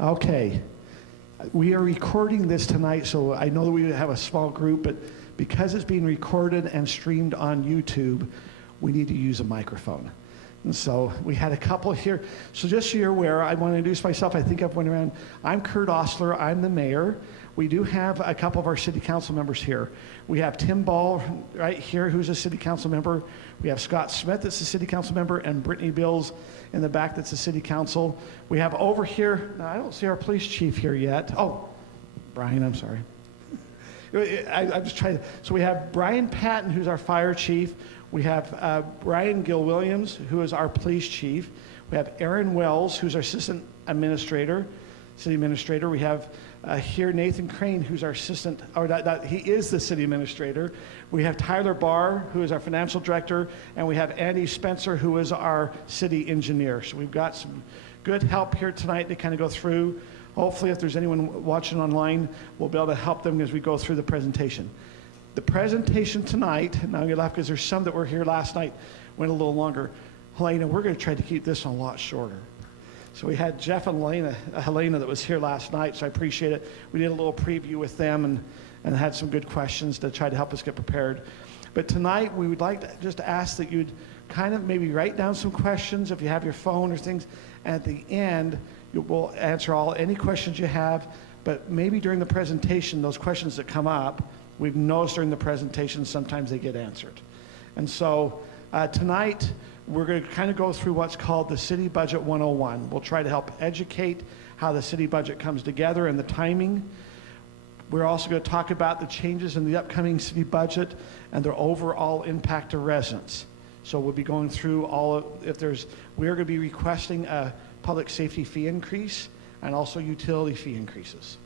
Okay. We are recording this tonight, so I know that we have a small group, but because it's being recorded and streamed on YouTube, we need to use a microphone. And so we had a couple here. So just so you're aware, I want to introduce myself. I think I've went around. I'm Kurt Osler. I'm the mayor. We do have a couple of our city council members here. We have Tim Ball right here, who's a city council member. We have Scott Smith, that's a city council member, and Brittany Bills in the back, that's a city council. We have over here, now I don't see our police chief here yet. Oh, Brian, I'm sorry. I'm just trying to, so we have Brian Patton, who's our fire chief. We have Brian Gill-Williams, who is our police chief. We have Aaron Wells, who's our assistant administrator, city administrator. We have here Nathan Crane, who's our assistant, or he is the city administrator. We have Tyler Barr, who is our financial director, and we have Andy Spencer, who is our city engineer. So we've got some good help here tonight to kind of go through. Hopefully, if there's anyone watching online, we'll be able to help them as we go through the presentation. The presentation tonight, now you'll laugh because there's some that were here last night, went a little longer. Helena, we're going to try to keep this one a lot shorter. So we had Jeff and Helena that was here last night, so I appreciate it. We did a little preview with them and had some good questions to try to help us get prepared. But tonight, we would like to just ask that you'd kind of maybe write down some questions if you have your phone or things, and at the end, we'll answer any questions you have, but maybe during the presentation, those questions that come up, we've noticed during the presentation, sometimes they get answered. And so tonight, we're going to kind of go through what's called the City Budget 101. We'll try to help educate how the city budget comes together and the timing. We're also going to talk about the changes in the upcoming city budget and their overall impact to residents. So we'll be going through we're going to be requesting a public safety fee increase and also utility fee increases.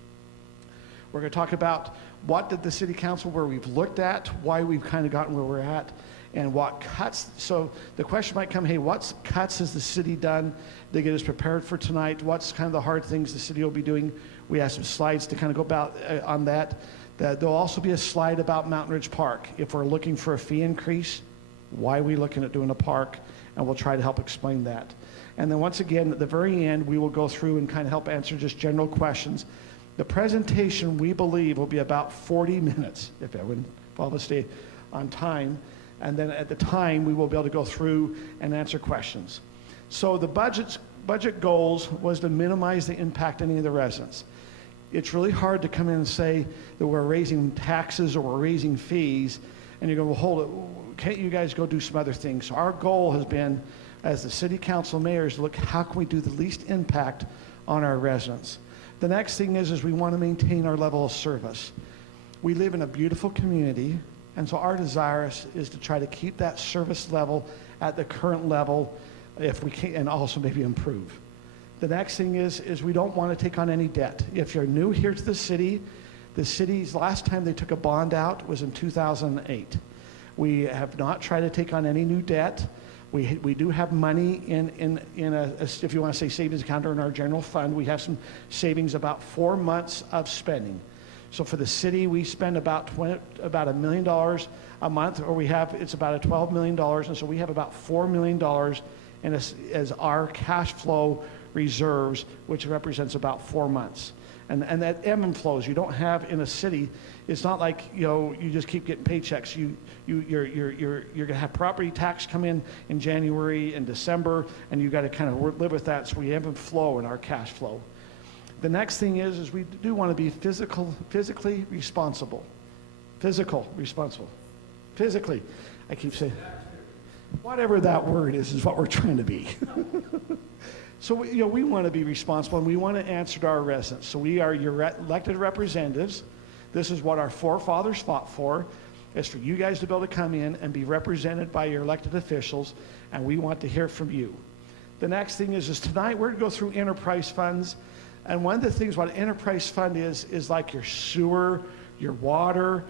We're going to talk about what did the city council, where we've looked at, why we've kind of gotten where we're at, and what cuts. So the question might come, hey, what cuts has the city done to get us prepared for tonight? What's kind of the hard things the city will be doing? We have some slides to kind of go about on that. There'll also be a slide about Mountain Ridge Park. If we're looking for a fee increase, why are we looking at doing a park? And we'll try to help explain that. And then once again, at the very end, we will go through and kind of help answer just general questions. The presentation, we believe, will be about 40 minutes, if everyone will stay on time. And then at the time, we will be able to go through and answer questions. So the budget goals was to minimize the impact on any of the residents. It's really hard to come in and say that we're raising taxes or we're raising fees, and you go, well, hold it, can't you guys go do some other things? So our goal has been, as the city council mayors, to look how can we do the least impact on our residents. The next thing is we want to maintain our level of service. We live in a beautiful community, and so our desire is to try to keep that service level at the current level if we can, and also maybe improve. The next thing is we don't want to take on any debt. If you're new here to the city's last time they took a bond out was in 2008. We have not tried to take on any new debt. We do have money in a, if you want to say savings account or in our general fund, we have some savings, about 4 months of spending. So for the city, we spend about $1 million a month, or it's about $12 million, and so we have about $4 million as our cash flow reserves, which represents about 4 months. And that ebb and flows. You don't have in a city. It's not like you just keep getting paychecks. You're going to have property tax come in January and December, and you got to kind of live with that. So we ebb and flow in our cash flow. The next thing is we do want to be physically responsible. Physically. I keep saying, whatever that word is what we're trying to be. So we want to be responsible, and we want to answer to our residents. So we are your elected representatives. This is what our forefathers fought for. It's for you guys to be able to come in and be represented by your elected officials, and we want to hear from you. The next thing is tonight we're going to go through enterprise funds. And one of the things what an enterprise fund is like your sewer, your water,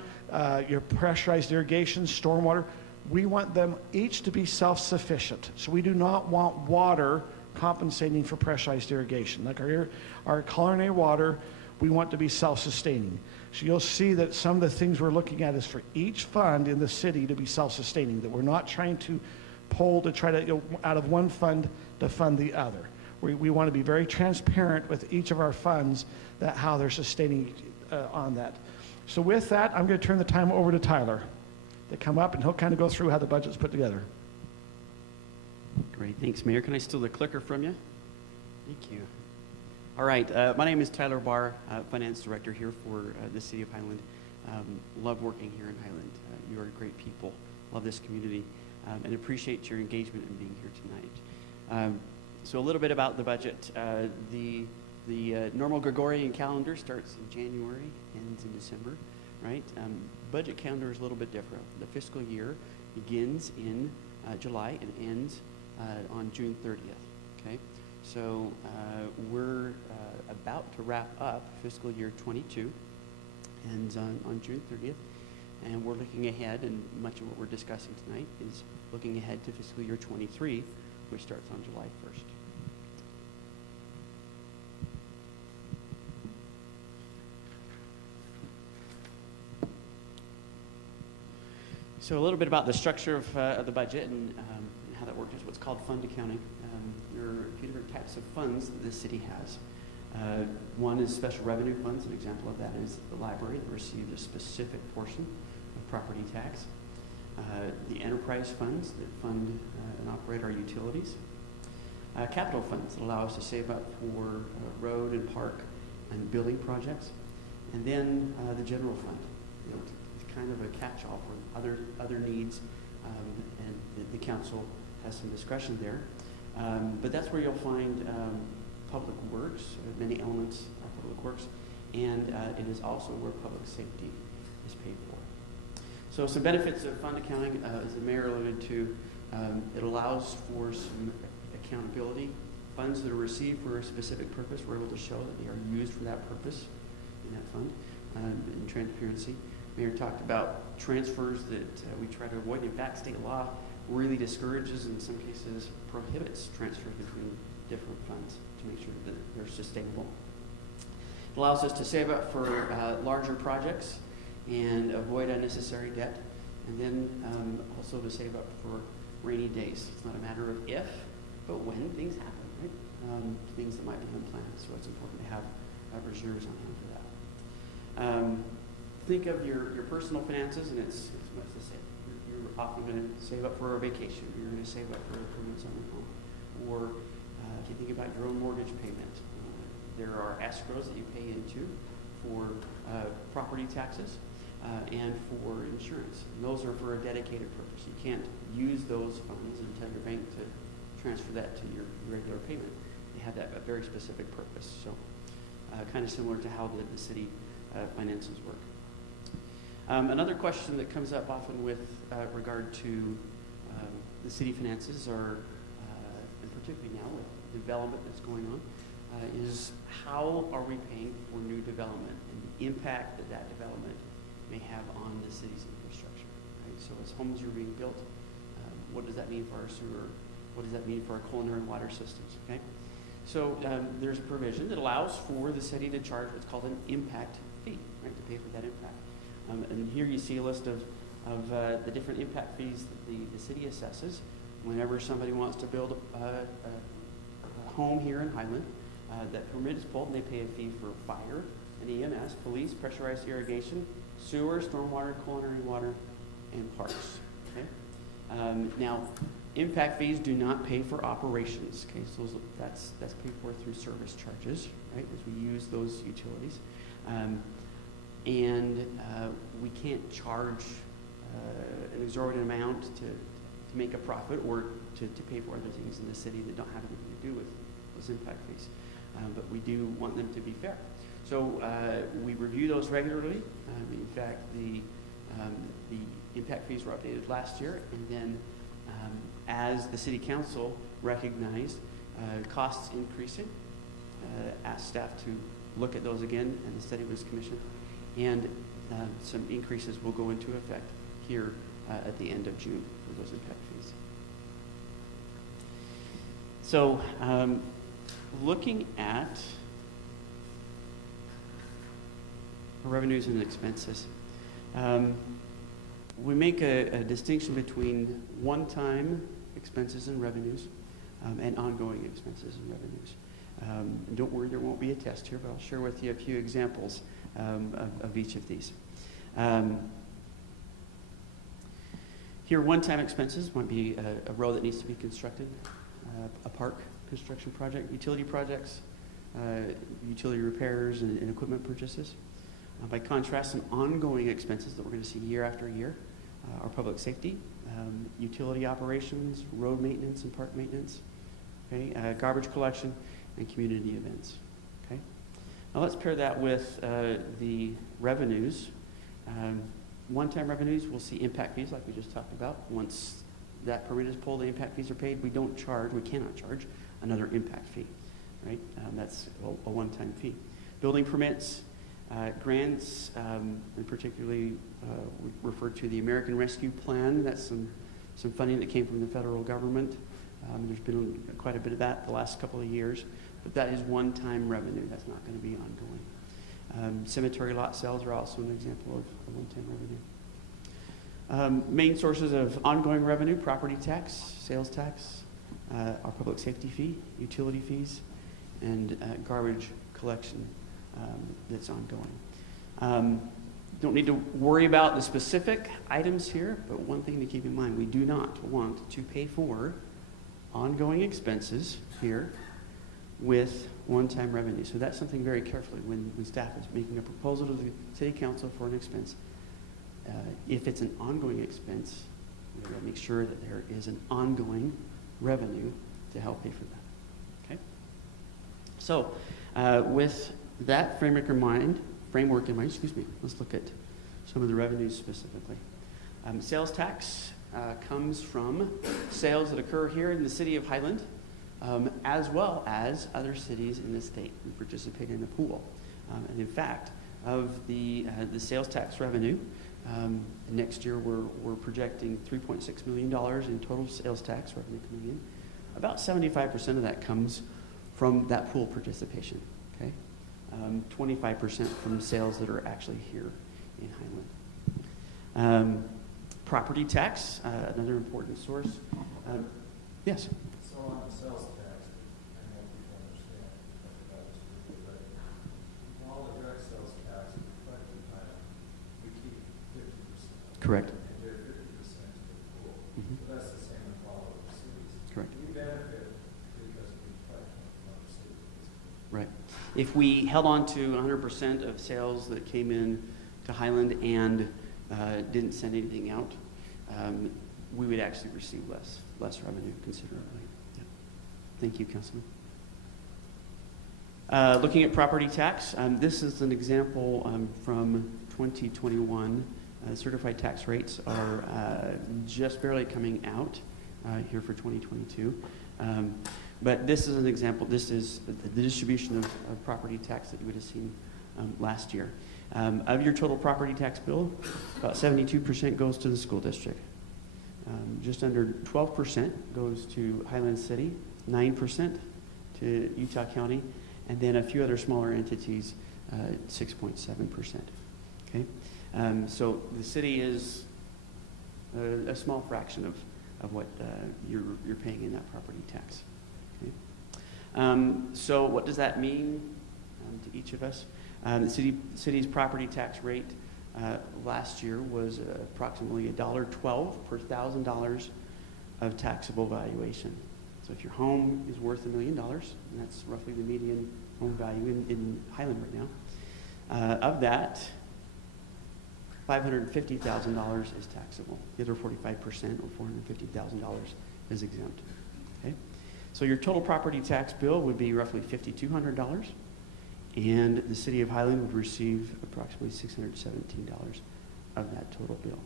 your pressurized irrigation, stormwater. We want them each to be self-sufficient. So we do not want water compensating for pressurized irrigation. Like our culinary water, we want to be self-sustaining. So you'll see that some of the things we're looking at is for each fund in the city to be self-sustaining, that we're not trying to pull to try to out of one fund to fund the other. We want to be very transparent with each of our funds, that how they're sustaining on that. So with that, I'm going to turn the time over to Tyler to come up, and he'll kind of go through how the budget's put together. Great, thanks, Mayor. Can I steal the clicker from you? Thank you. All right, my name is Tyler Barr, Finance Director here for the City of Highland. Love working here in Highland. You are great people. Love this community, and appreciate your engagement in being here tonight. So a little bit about the budget. The normal Gregorian calendar starts in January, ends in December, right? Budget calendar is a little bit different. The fiscal year begins in July and ends on June 30th, okay? So we're about to wrap up fiscal year 22, ends on June 30th, and we're looking ahead, and much of what we're discussing tonight is looking ahead to fiscal year 23, which starts on July 1st. So a little bit about the structure of the budget and how that works is what's called fund accounting. There are a few different types of funds that the city has. One is special revenue funds. An example of that is the library that receives a specific portion of property tax. The enterprise funds that fund and operate our utilities. Capital funds that allow us to save up for road and park and building projects. And then the general fund. You know, it's kind of a catch-all for other needs, and the council has some discretion there. But that's where you'll find public works, many elements of public works, and it is also where public safety is paid for. So some benefits of fund accounting, as the mayor alluded to, it allows for some accountability. Funds that are received for a specific purpose, we're able to show that they are used for that purpose in that fund, and transparency. Mayor talked about transfers that we try to avoid. In fact, state law really discourages, in some cases prohibits, transfers between different funds to make sure that they're sustainable. It allows us to save up for larger projects and avoid unnecessary debt, and then also to save up for rainy days. It's not a matter of if, but when things happen, right? Things that might be unplanned, so it's important to have reserves on hand for that. Think of your personal finances, and it's much the same. You're often going to save up for a vacation. You're going to save up for improvements on your home. Or if you think about your own mortgage payment, there are escrows that you pay into for property taxes and for insurance. And those are for a dedicated purpose. You can't use those funds and tell your bank to transfer that to your regular payment. They have that a very specific purpose. So kind of similar to how the city finances work. Another question that comes up often with regard to the city finances, and particularly now with development that's going on, is how are we paying for new development and the impact that that development may have on the city's infrastructure. Right? So as homes are being built, what does that mean for our sewer? What does that mean for our culinary water systems? Okay, so there's a provision that allows for the city to charge what's called an impact fee, right, to pay for that impact. And here you see a list of the different impact fees that the city assesses whenever somebody wants to build a home here in Highland. That permit is pulled, and they pay a fee for fire and EMS, police, pressurized irrigation, sewer, stormwater, culinary water, and parks. Okay. Now, impact fees do not pay for operations. Okay, so that's paid for through service charges, right? As we use those utilities. And we can't charge an exorbitant amount to make a profit or to pay for other things in the city that don't have anything to do with those impact fees. But we do want them to be fair. So we review those regularly. In fact, the impact fees were updated last year, and then as the city council recognized costs increasing, asked staff to look at those again, and the study was commissioned. And some increases will go into effect here at the end of June for those impact fees. So looking at revenues and expenses, we make a distinction between one-time expenses and revenues and ongoing expenses and revenues. And don't worry, there won't be a test here, but I'll share with you a few examples of each of these. Here, one-time expenses might be a road that needs to be constructed, a park construction project, utility projects, utility repairs and equipment purchases. By contrast, some ongoing expenses that we're going to see year after year are public safety, utility operations, road maintenance and park maintenance, okay, garbage collection, and community events. Okay. Now let's pair that with the revenues. One-time revenues, we'll see impact fees like we just talked about. Once that permit is pulled, the impact fees are paid. We cannot charge another impact fee, right? That's a one-time fee. Building permits, grants, and particularly we refer to the American Rescue Plan. That's some funding that came from the federal government. There's been quite a bit of that the last couple of years, but that is one-time revenue. That's not going to be ongoing. Cemetery lot sales are also an example of one-time revenue. Main sources of ongoing revenue: property tax, sales tax, our public safety fee, utility fees, and garbage collection that's ongoing. Don't need to worry about the specific items here, but one thing to keep in mind: we do not want to pay for ongoing expenses here with one-time revenue. So that's something very carefully when staff is making a proposal to the city council for an expense. If it's an ongoing expense, we're going to make sure that there is an ongoing revenue to help pay for that. Okay. So with that framework in mind, let's look at some of the revenues specifically. Sales tax comes from sales that occur here in the city of Highland, as well as other cities in the state who participate in the pool. And in fact, of the sales tax revenue, next year we're projecting $3.6 million in total sales tax revenue coming in. About 75% of that comes from that pool participation. Okay, 25% from sales that are actually here in Highland. Property tax, another important source. Yes. So on the sales tax, I know people understand that but all the direct sales tax collected by we keep 50%. Correct. And they're 50% to the pool. Mm-hmm. So that's the same in all other cities. Correct. We benefit because we collect from other cities. Right. If we held on to 100% of sales that came in to Highland and didn't send anything out, we would actually receive less revenue considerably. Yeah. Thank you, Councilman. Looking at property tax, this is an example from 2021. Certified tax rates are just barely coming out here for 2022. But this is an example. This is the distribution of property tax that you would have seen last year. Of your total property tax bill, about 72% goes to the school district. Just under 12% goes to Highland City, 9% to Utah County, and then a few other smaller entities, 6.7%. Okay, so the city is a small fraction of what you're paying in that property tax. Okay. So what does that mean to each of us? The city's property tax rate last year was approximately $1.12 per $1,000 of taxable valuation. So if your home is worth $1 million, and that's roughly the median home value in Highland right now, of that, $550,000 is taxable. The other 45%, or $450,000, is exempt. Okay, so your total property tax bill would be roughly $5,200. And the city of Highland would receive approximately $617 of that total bill.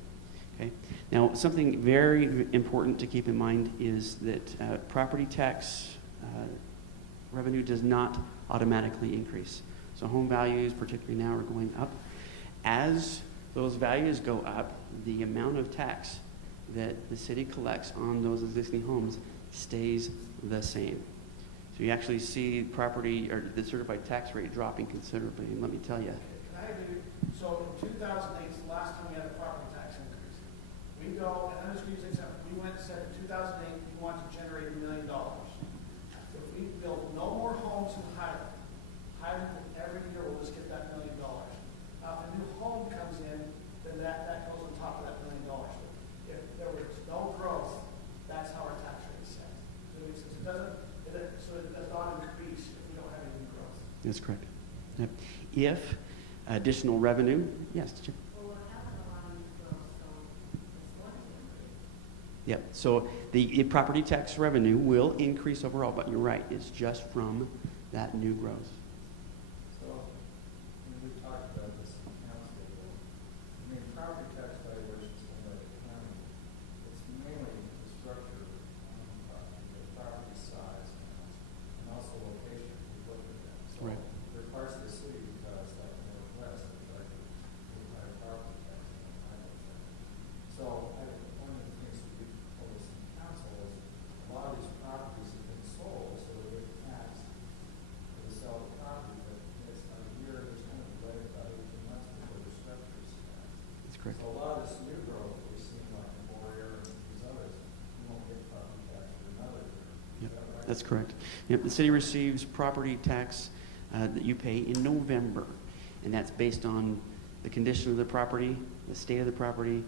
Okay. Now, something very important to keep in mind is that property tax revenue does not automatically increase. So home values, particularly now, are going up. As those values go up, the amount of tax that the city collects on those existing homes stays the same. So you actually see property or the certified tax rate dropping considerably. And let me tell you. Can I agree? So in 2008, is the last time we had a property tax increase. We go, and I'm just going to use an example. We went and said in 2008 we want to generate $1 million. build no more homes in Highland, Highland every year will just get that $1 million. Now, if a new home comes in, then that goes on top of that $1 million. If there was no growth, that's how our tax rate is set. So it does not increase if we don't have any growth. That's correct. Yep. If additional revenue, yes, Jim? Well, we're having a lot of new growth, so it's going to increase. Yep. So the property tax revenue will increase overall, but you're right, it's just from that new growth. So, we've talked about this in council, property tax valuations done by the county, it's mainly the structure of the property size and also location we look at that. So Right. there are parts of the city because like the Northwest that charge a higher property tax than the Highland tax. So one of the things that we've told us in council is a lot of these properties have been sold, so they get taxed for the sale of the property, but it's a year, there's kind of a delay of about 18 months before the structure is taxed. That's correct. So a lot of this new growth that we've seen like in Warrior and these others, we won't get property tax for another year. Yep. Is that right? That's correct. Yep. The city receives property tax that you pay in November, and that's based on the condition of the property, the state of the property,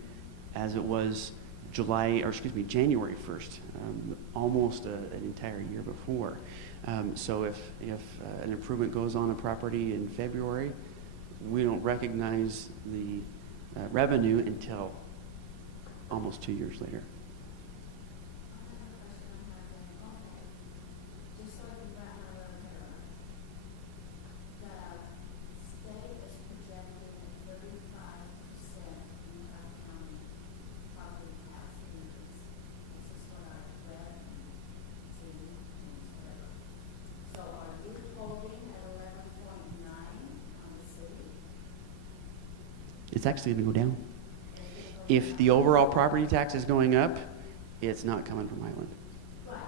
as it was January 1st, almost an entire year before. So if an improvement goes on a property in February, we don't recognize the revenue until almost 2 years later. Just so I can wrap my head around it. The state is projecting a 35% Utah County property tax increase. This is what I read and seen and whatever. So are you holding at 11.9 on the city? It's actually going to go down. If the overall property tax is going up, it's not coming from Highland. Right.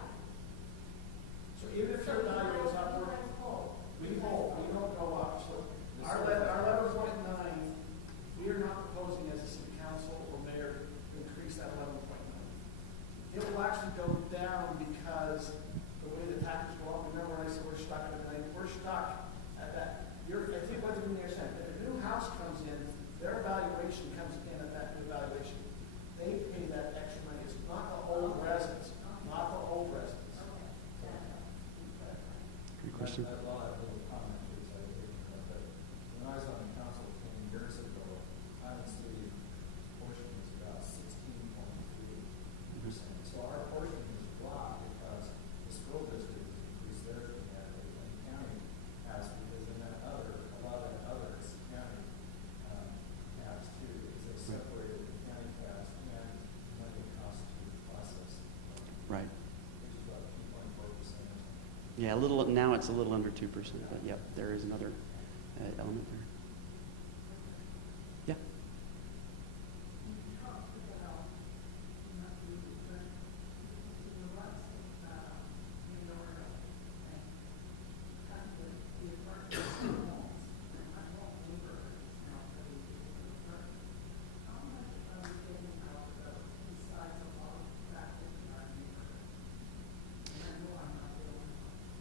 So even if your value goes up, we hold, we don't go up. So our 11.9, we are not proposing as a city council or mayor to increase that 11.9. It will actually go down because the way the taxes go up, remember when I said we're stuck at a million? We're stuck at that. I think what you understand, if a new house comes in, their valuation comes in at that new valuation. They pay that extra money. It's not the old residents, not the old residents. Good question. I have a lot of little comments which I think, but when I was on the council 10 years ago, Highland City portion was about 16.3%. So our portion has dropped because the school district has increased theirs dramatically, and the county has, because in that other, a lot of that other is county tax too, because they separated the county tax and money it costs to process, Right. which is about 2.4%. Yeah, now it's a little under 2%, but yep, there is another element there. Yeah.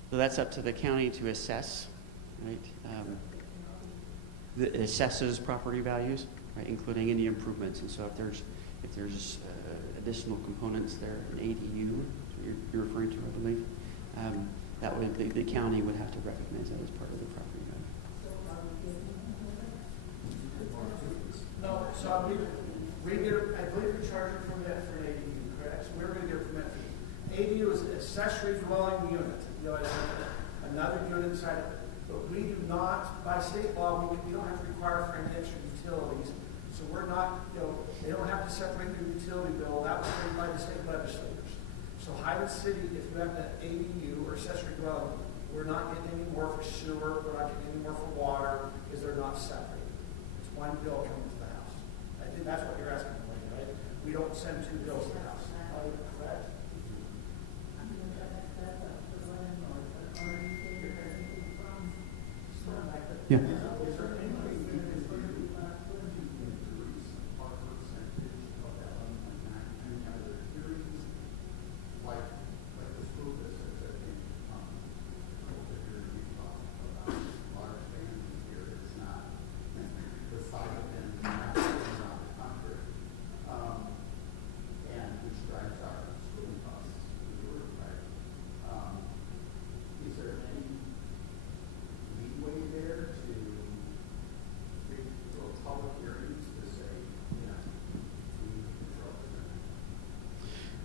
So that's up to the county to assess, right? It assesses property values, right, including any improvements. And so if there's additional components there, an ADU, you're referring to, I believe, that would the county would have to recognize that as part of the property value. No, so we get, I believe we charge a permit for an ADU, correct? So we're going to get a permit fee. ADU is an accessory dwelling unit. You know, it's another unit inside of it. But we do not, by state law, we don't have to require for any extra utilities. So we're not, they don't have to separate their utility bill. That was made by the state legislators. So Highland City, if you have an ADU or accessory dwelling, we're not getting any more for sewer, we're not getting any more for water, because they're not separated. It's one bill coming to the house. I think that's what you're asking for, right? We don't send two bills to the house. Correct? Yeah.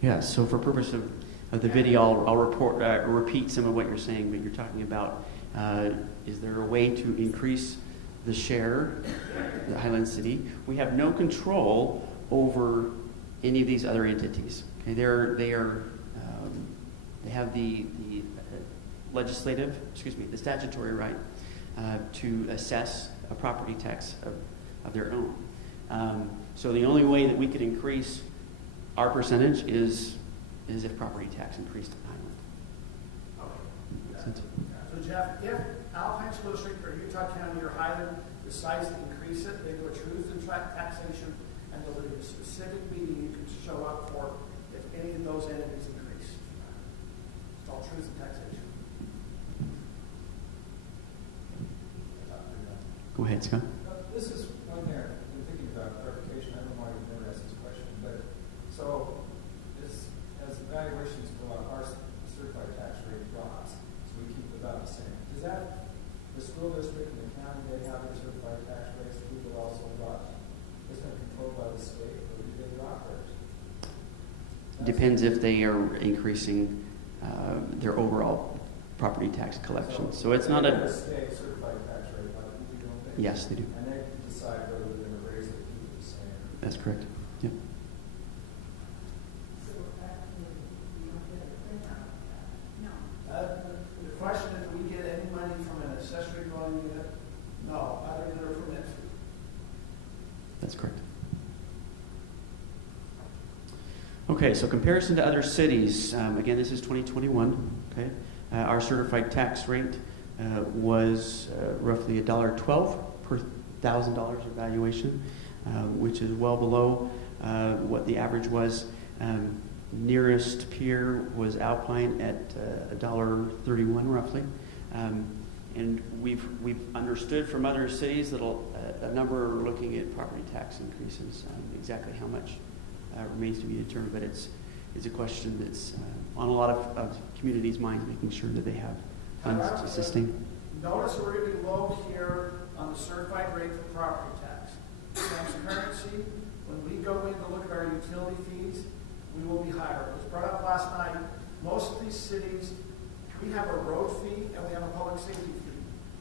Yeah, so for purpose of the video, I'll repeat some of what you're saying, but you're talking about, is there a way to increase the share, the Highland City? We have no control over any of these other entities. Okay, they have the the statutory right to assess a property tax of their own. So the only way that we could increase our percentage is if property tax increased in Highland. Okay. So Jeff, if Alpine School District or Utah County or Highland decides to increase it, they do a truth and taxation, and there'll be a specific meeting you can show up for if any of those entities increase. It's all truth and taxation. Go ahead, Scott. This is one thing I've been thinking about clarification. I don't know why you've never asked this question, but so as the valuations go up, our certified tax rate drops, so we keep it about the same. Does that, the school district and the county, they have their certified tax rates, we will also drop? Is that controlled by the state, or do they drop theirs? Depends if they are increasing their overall property tax collection. So it's not a... state certified tax rate, like we do, don't they? Yes, they do. And they can decide whether they're going to raise it or keep it the same. That's correct. Yep. So actually, you don't get a printout of that. No. The question is, do we get any money from an accessory dwelling unit? No, other than a permit fee. That's correct. Okay, so comparison to other cities. Again, this is 2021. Okay, our certified tax rate was roughly $1.12 per $1,000 of valuation, which is well below what the average was. Nearest peer was Alpine at $1.31 roughly. And we've understood from other cities that a number are looking at property tax increases. Exactly how much remains to be determined, but it's a question that's on a lot of communities' minds, making sure that they have funds to sustain. Notice we're going to be low here on the certified rate for property tax. Transparency, when we go in to look at our utility fees, we will be higher. It was brought up last night. Most of these cities, we have a road fee and we have a public safety fee.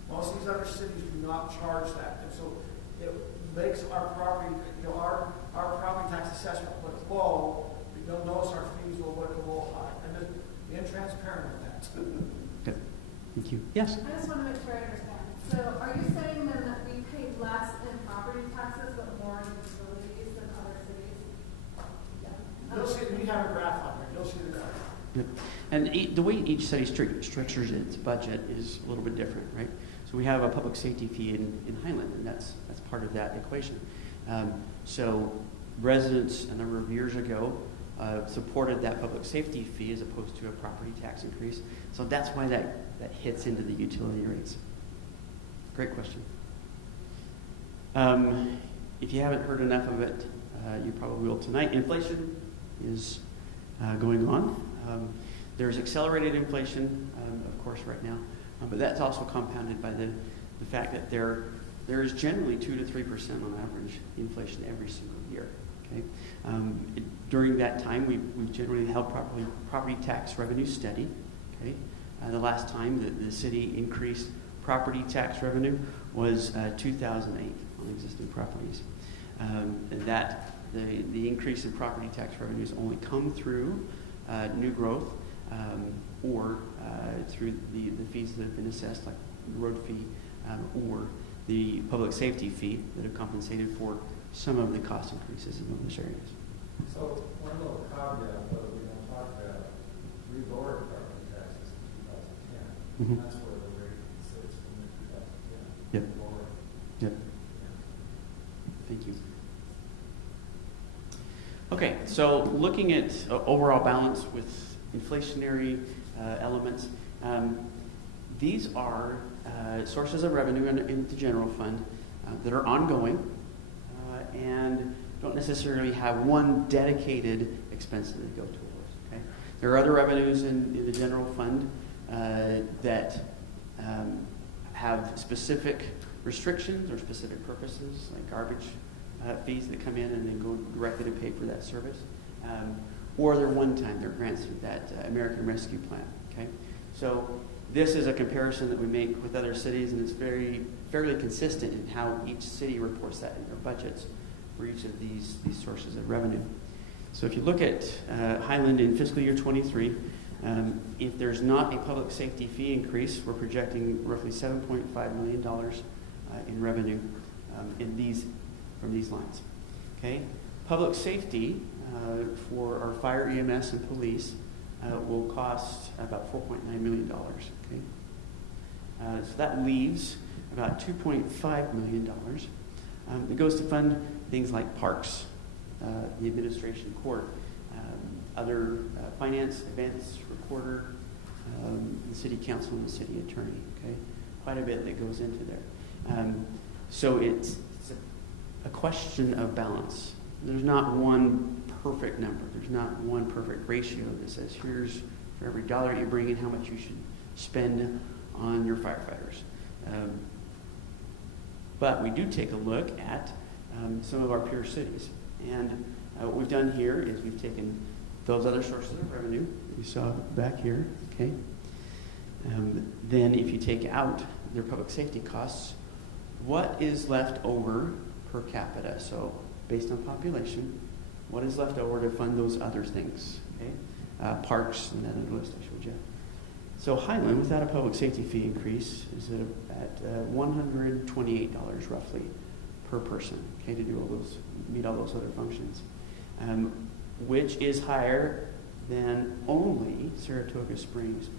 Most of these other cities do not charge that. And so it makes our property, our property tax assessment look low. You'll notice our fees will look a little high. And just being transparent with that. Good. Thank you. Yes? I just want to make sure I understand. So are you saying then that we pay less in property taxes but more in utilities than other cities? Yeah. You'll see, we have a graph on there. You'll see the graph. Yep. And the way each city structures its budget is a little bit different, right? So we have a public safety fee in Highland, and that's part of that equation. So residents a number of years ago supported that public safety fee as opposed to a property tax increase. So that's why that hits into the utility rates. Great question. If you haven't heard enough of it, you probably will tonight. Inflation is going on. There's accelerated inflation, of course, right now, but that's also compounded by the fact that there is generally 2 to 3% on average inflation every single year. Okay, during that time, we've generally held property tax revenue steady. Okay, the last time that the city increased property tax revenue was 2008 on existing properties. And that the increase in property tax revenues only come through new growth or through the fees that have been assessed, like the road fee or the public safety fee that have compensated for some of the cost increases in those areas. So one little caveat, though, we don't talk about, we lowered property taxes in 2010. Mm-hmm. That's where the rate sits from the 2010. Yep. Lower. Yep. Thank you. Okay, so looking at overall balance with inflationary elements, these are sources of revenue in the general fund that are ongoing and don't necessarily have one dedicated expense that they go towards. Okay? There are other revenues in the general fund that have specific restrictions or specific purposes, like garbage fees that come in and then go directly to pay for that service. or they're one-time, they're grants through that American Rescue Plan, okay? So this is a comparison that we make with other cities, and it's fairly consistent in how each city reports that in their budgets for each of these sources of revenue. So if you look at Highland in fiscal year 23, if there's not a public safety fee increase, we're projecting roughly $7.5 million in revenue from these lines. Okay, public safety for our fire, EMS, and police will cost about $4.9 million. Okay, so that leaves about $2.5 million. It goes to fund things like parks, the administration court, other finance, events, recorder, the city council, and the city attorney. Okay, quite a bit that goes into there. So it's a question of balance. There's not one perfect number. There's not one perfect ratio that says here's for every dollar you bring in how much you should spend on your firefighters. But we do take a look at some of our peer cities. And what we've done here is we've taken those other sources of revenue that you saw back here, okay? Then if you take out their public safety costs, what is left over per capita? So based on population, what is left over to fund those other things, okay? Parks and that other list I showed you. So Highland, without a public safety fee increase, is at $128 roughly per person, okay, to do meet all those other functions, which is higher than only Saratoga Springs.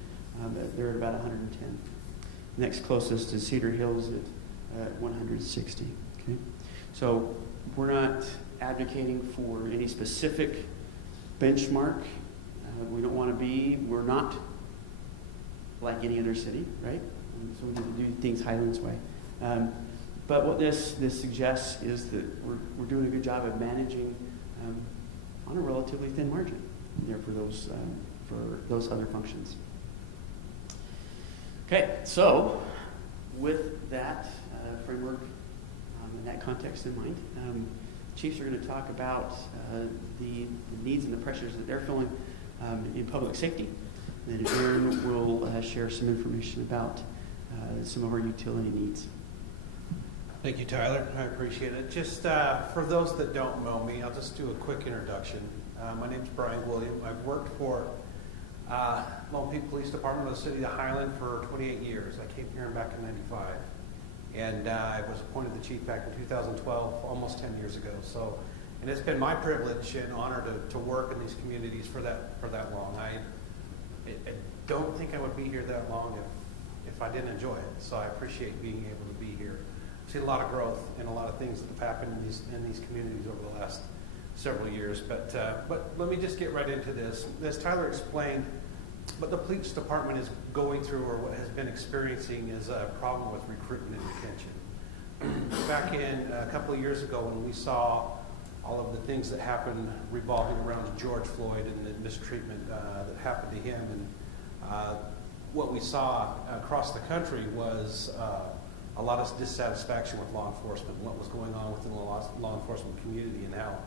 They're at about 110. Next closest is Cedar Hills at 160. Okay, so we're not advocating for any specific benchmark. We don't want to be. We're not like any other city, right? So we need to do things Highlands way. But what this suggests is that we're doing a good job of managing on a relatively thin margin there for those other functions. Okay, so with that framework and that context in mind, chiefs are going to talk about the needs and the pressures that they're feeling in public safety. And then Aaron will share some information about some of our utility needs. Thank you, Tyler. I appreciate it. Just for those that don't know me, I'll just do a quick introduction. My name is Brian William. I've worked for Lone Peak Police Department of the City of Highland for 28 years. I came here back in '95, and I was appointed the chief back in 2012, almost 10 years ago. So, and it's been my privilege and honor to work in these communities for that long. I don't think I would be here that long if I didn't enjoy it. So I appreciate being able to be here. I've seen a lot of growth and a lot of things that have happened in these communities over the last several years. But let me just get right into this. As Tyler explained, what the police department is going through or what has been experiencing is a problem with recruitment and retention. Back in a couple of years ago when we saw all of the things that happened revolving around George Floyd and the mistreatment that happened to him, and what we saw across the country was a lot of dissatisfaction with law enforcement, what was going on within the law enforcement community and how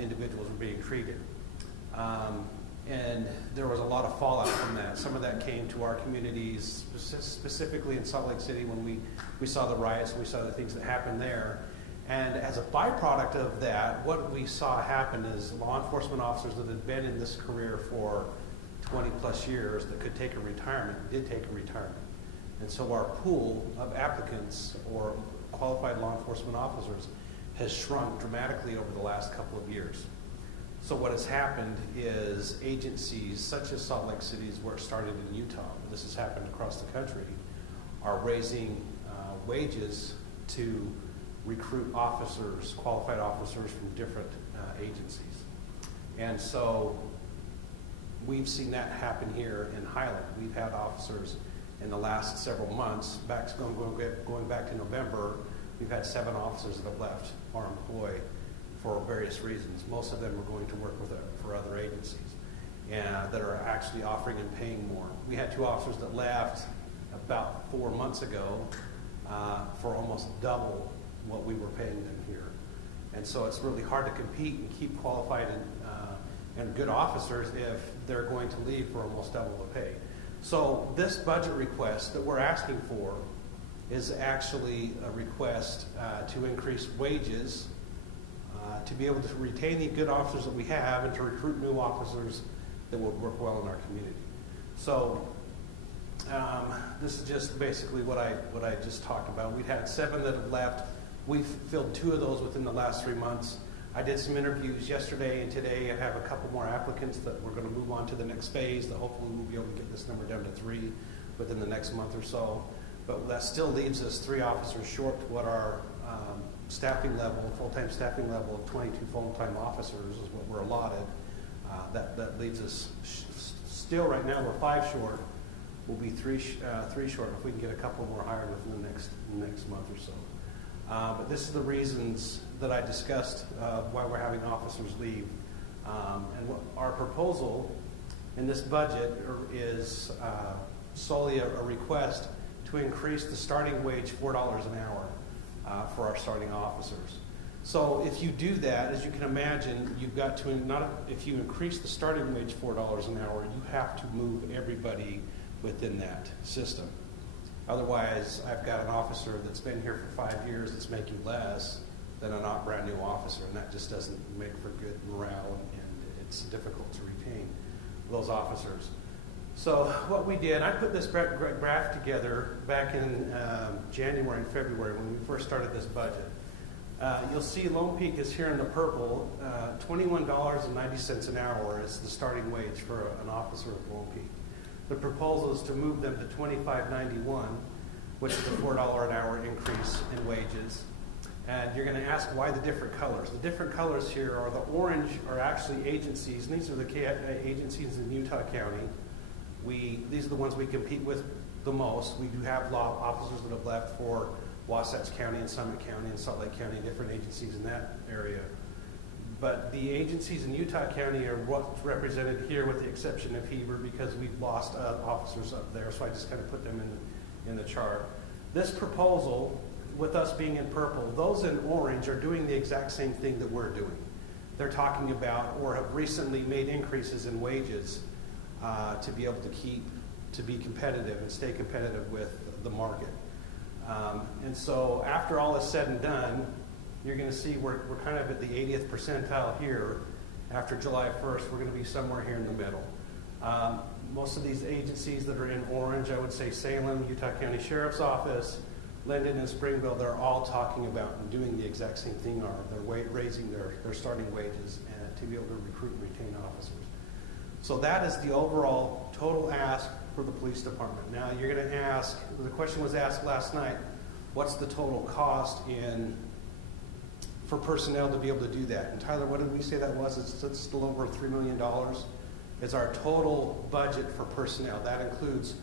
individuals were being treated. And there was a lot of fallout from that. Some of that came to our communities, specifically in Salt Lake City when we saw the riots and we saw the things that happened there. And as a byproduct of that, what we saw happen is law enforcement officers that had been in this career for 20 plus years that could take a retirement, did take a retirement. And so our pool of applicants or qualified law enforcement officers has shrunk dramatically over the last couple of years. So what has happened is agencies such as Salt Lake City's, where it started in Utah, this has happened across the country, are raising wages to recruit officers, qualified officers from different agencies. And so we've seen that happen here in Highland. We've had officers in the last several months, going back to November, we've had 7 officers that have left our employ for various reasons. Most of them are going to work for other agencies and that are actually offering and paying more. We had 2 officers that left about 4 months ago for almost double what we were paying them here. And so it's really hard to compete and keep qualified and good officers if they're going to leave for almost double the pay. So this budget request that we're asking for is actually a request to increase wages, to be able to retain the good officers that we have and to recruit new officers that will work well in our community. So this is just basically what I just talked about. We've had 7 that have left. We've filled 2 of those within the last 3 months. I did some interviews yesterday and today. I have a couple more applicants that we're going to move on to the next phase that hopefully we'll be able to get this number down to 3 within the next month or so. But that still leaves us 3 officers short to what our staffing level, full-time staffing level of 22 full-time officers is what we're allotted. That leaves us still right now we're 5 short. We'll be 3 short if we can get a couple more hired within the next month or so. But this is the reasons that I discussed why we're having officers leave. And what our proposal in this budget is solely a request to increase the starting wage $4 an hour for our starting officers. So if you do that, as you can imagine, you've got to if you increase the starting wage $4 an hour, you have to move everybody within that system. Otherwise, I've got an officer that's been here for 5 years that's making less than a not brand new officer, and that just doesn't make for good morale, and it's difficult to retain those officers. So what we did, I put this graph together back in January and February when we first started this budget. You'll see Lone Peak is here in the purple. $21.90 an hour is the starting wage for an officer of Lone Peak. The proposal is to move them to $25.91, which is a $4 an hour increase in wages. And you're going to ask why the different colors. The different colors here are the orange are actually agencies, and these are the agencies in Utah County. These are the ones we compete with the most. We do have law officers that have left for Wasatch County and Summit County and Salt Lake County, different agencies in that area. But the agencies in Utah County are what's represented here with the exception of Heber because we've lost officers up there, so I just kind of put them in the chart. This proposal, with us being in purple, those in orange are doing the exact same thing that we're doing. They're talking about or have recently made increases in wages to be able to be competitive and stay competitive with the market. And so after all is said and done, you're going to see we're kind of at the 80th percentile here. After July 1st, we're going to be somewhere here in the middle. Most of these agencies that are in orange, I would say Salem, Utah County Sheriff's Office, Linden and Springville, they're all talking about and doing the exact same thing. They're raising their starting wages and to be able to recruit and retain officers. So that is the overall total ask for the police department. Now you're going to ask, the question was asked last night, what's the total cost for personnel to be able to do that? And Tyler, what did we say that was? It's a little over $3 million. It's our total budget for personnel. That includes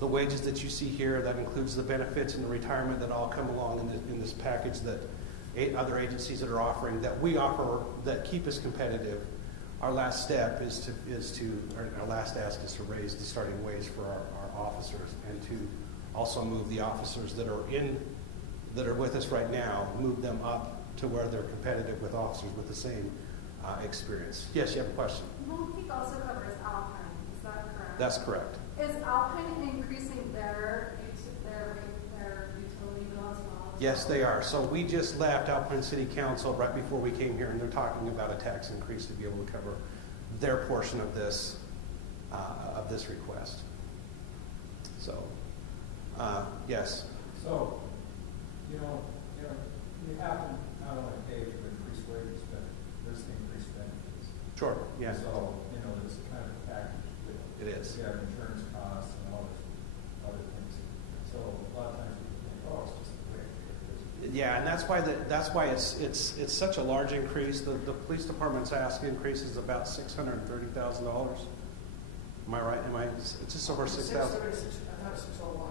the wages that you see here. That includes the benefits and the retirement that all come along in this package that other agencies that are offering, that we offer, that keep us competitive. Our last step our last ask is to raise the starting wage for our officers and to also move the officers that are with us right now, move them up to where they're competitive with officers with the same experience. Yes, you have a question? Lone Peak also covers Alpine, is that correct? That's correct. Is Alpine increasing their utility bill as well? Yes, they are. So we just left Alpine City Council right before we came here, and they're talking about a tax increase to be able to cover their portion of this request. So, yes. So, you have to not only pay for increased wages, but there's the increased benefits. Sure. Yeah. So, it's kind of a package. It is. You have insurance costs and all this other things. So a lot of times people think, oh, it's just the way it is. Yeah, and that's why it's such a large increase. The police department's ask increase is about $630,000. Am I right? It's just over 6,000. I thought 601.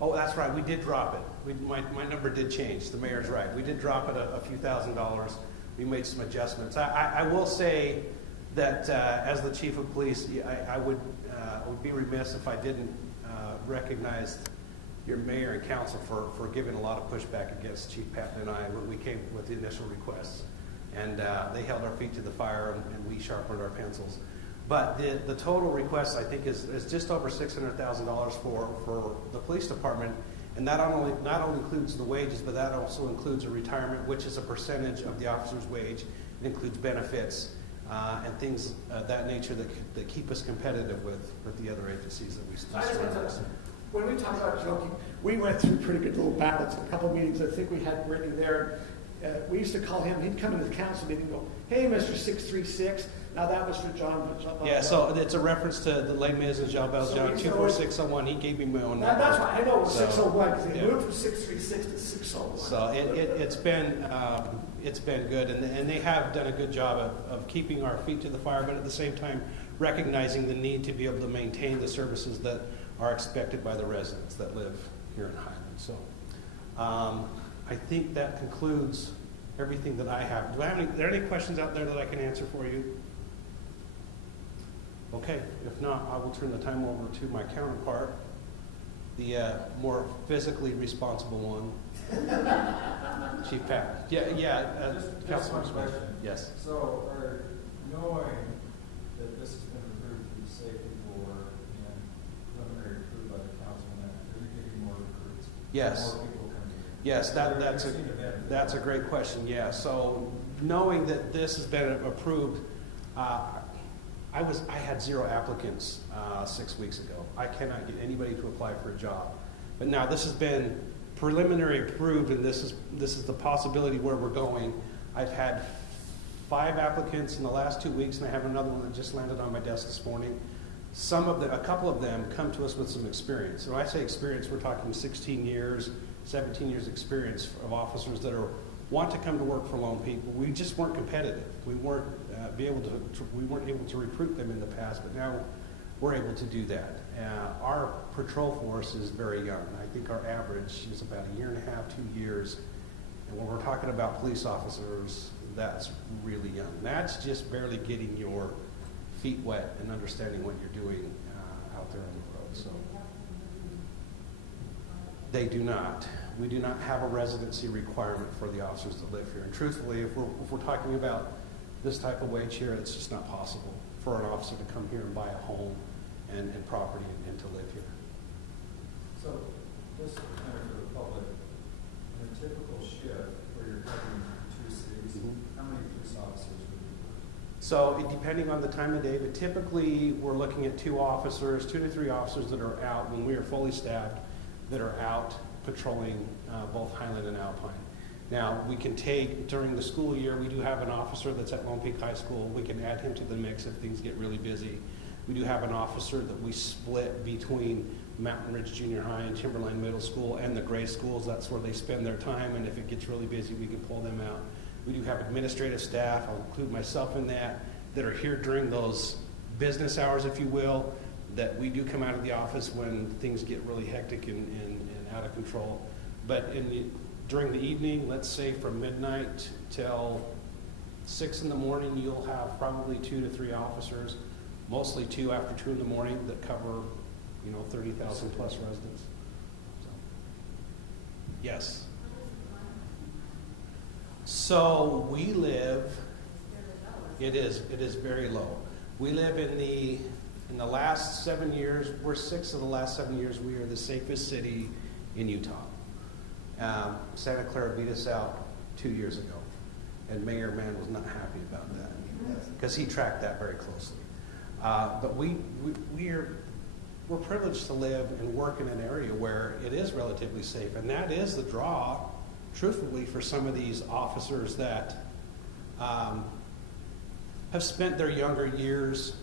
Oh, that's right. We did drop it. My number did change. The mayor's right. We did drop it a few $1,000s. We made some adjustments. I will say that as the chief of police, I would be remiss if I didn't recognize your mayor and council for giving a lot of pushback against Chief Patton and I when we came with the initial requests. and they held our feet to the fire, and we sharpened our pencils. But the total request, I think, is just over $600,000 for the police department, and that not only includes the wages, but that also includes a retirement, which is a percentage of the officer's wage. It includes benefits and things of that nature that keep us competitive with the other agencies that we I just want serve. to, when we talk about joking, we went through pretty good little battles, a couple of meetings. I think we had Brittany there. We used to call him, he'd come into the council meeting and go, "Hey, Mr. 636. Now that was for John. Yeah, so it's a reference to the Les Mis and Jean Valjean, 24601. He gave me my own number. That's right. I know it was So, 601 because he yeah. moved from 636 to 601. So it's been good, and they have done a good job of keeping our feet to the fire, but at the same time recognizing the need to be able to maintain the services that are expected by the residents that live here in Highland. So I think that concludes everything that I have. Are there any questions out there that I can answer for you? Okay, if not, I will turn the time over to my counterpart, the more physically responsible one, Chief Pat. Just one Councilman Smith. question. Yes. So, knowing that this has been approved through safety board and preliminary approved by the council, and that, are you getting more recruits? Yes. More people coming in? Yes, that's a great question. Yeah. So knowing that this has been approved, I had 0 applicants 6 weeks ago. I cannot get anybody to apply for a job. But now this has been preliminary approved, and this is the possibility where we're going. I've had 5 applicants in the last 2 weeks, and I have another one that just landed on my desk this morning. A couple of them come to us with some experience. When I say experience, we're talking 16 years, 17 years experience of officers that want to come to work for Lone People. We just weren't competitive. We weren't able to recruit them in the past, but now we're able to do that. Our patrol force is very young. I think our average is about 1.5 years, 2 years. And when we're talking about police officers, that's really young. That's just barely getting your feet wet and understanding what you're doing out there on the road. So they do not. We do not have a residency requirement for the officers that live here. And truthfully, if we're talking about this type of wage here, it's just not possible for an officer to come here and buy a home and property and to live here. So, just kind of for the public, in a typical shift where you're covering 2 cities, how many police officers would you work? So depending on the time of day, but typically we're looking at 2 to 3 officers that are out when we are fully staffed, that are out patrolling both Highland and Alpine. Now, we can take, during the school year, we do have an officer that's at Lone Peak High School. We can add him to the mix if things get really busy. We do have an officer that we split between Mountain Ridge Junior High and Timberline Middle School and the Gray Schools. That's where they spend their time, and if it gets really busy, we can pull them out. We do have administrative staff, I'll include myself in that are here during those business hours, if you will, that we do come out of the office when things get really hectic and out of control. But during the evening, let's say from midnight till 6 in the morning, you'll have probably 2 to 3 officers, mostly 2 after 2 in the morning, that cover 30,000 plus residents. So, yes. So we live. It is very low. We live in the last 7 years. We're 6 of the last 7 years. We are the safest city in Utah. Santa Clara beat us out 2 years ago, and Mayor Mann was not happy about that because he tracked that very closely. But we're privileged to live and work in an area where it is relatively safe, and that is the draw, truthfully, for some of these officers that have spent their younger years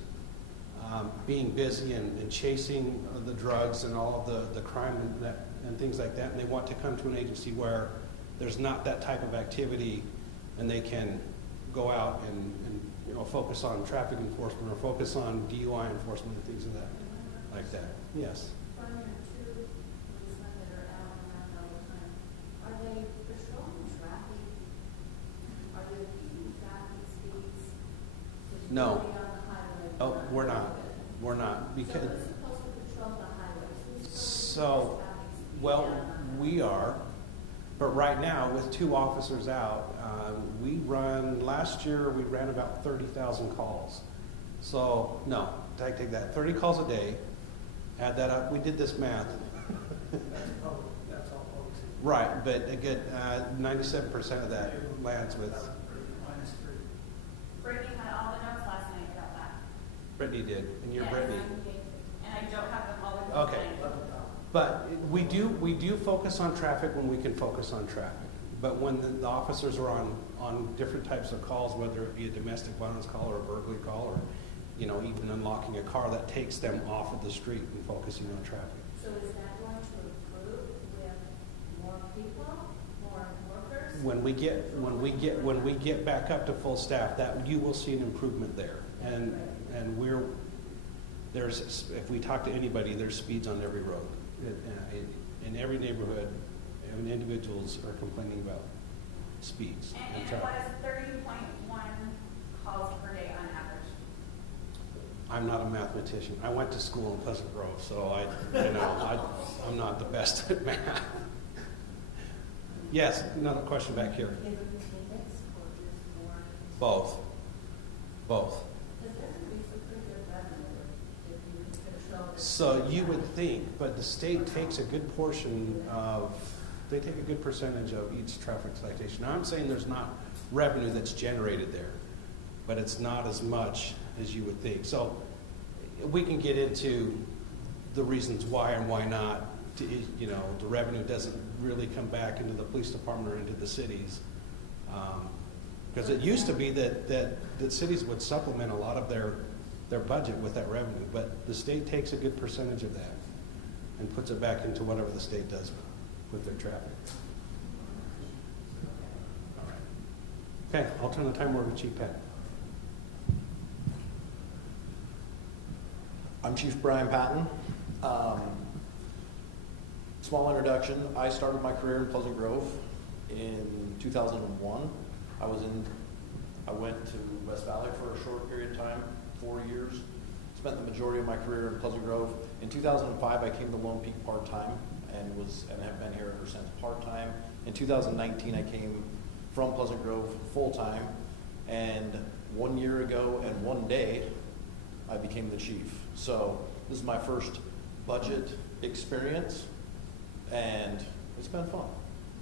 being busy and chasing the drugs and all of the crime and things like that, and they want to come to an agency where there's not that type of activity, and they can go out and focus on traffic enforcement or focus on DUI enforcement and things of that like that. Yes. From your 2 policemen that are out and around all the time, are they patrolling traffic? Are they keeping traffic speeds? No. On the highway? Oh, we're not. We're not because. So who's supposed to patrol the highways? Who's supposed to So, patrol traffic speed well, down on the we are. But right now, with 2 officers out, last year we ran about 30,000 calls. So, no, take that, 30 calls a day, add that up, we did this math. That's all folks. Right, but a good 97% of that lands with, Minus 3. Brittany had all the notes last night about that. Brittany did, and you're Yes, Brittany. and I don't have them all in Okay. the But we do focus on traffic when we can focus on traffic. But when the officers are on different types of calls, whether it be a domestic violence call or a burglary call or, even unlocking a car, that takes them off of the street and focusing on traffic. So is that going to improve with more people, more workers? When we get back up to full staff, that you will see an improvement there. And if we talk to anybody, there's speeds on every road. In every neighborhood, and individuals are complaining about speeds and And traffic. what is 30.1 calls per day on average? I'm not a mathematician. I went to school in Pleasant Grove, so I'm not the best at math. Yes, another question back here. Is it tickets or just more? Both. Because there could be some pretty good revenue if you control the. So you would think, but the state takes a good portion of, they take a good percentage of each traffic citation. Now, I'm saying there's not revenue that's generated there, but it's not as much as you would think. So we can get into the reasons why and why not. The revenue doesn't really come back into the police department or into the cities. Because it used to be that cities would supplement a lot of their budget with that revenue, but the state takes a good percentage of that and puts it back into whatever the state does with their traffic. All right. Okay, I'll turn the time over to Chief Pat. I'm Chief Brian Patton. Small introduction. I started my career in Pleasant Grove in 2001. I went to West Valley for a short period of time, 4 years. Spent the majority of my career in Pleasant Grove. In 2005, I came to Lone Peak part-time and have been here ever since part-time. In 2019, I came from Pleasant Grove full-time, and 1 year ago and 1 day, I became the chief. So this is my first budget experience, and it's been fun.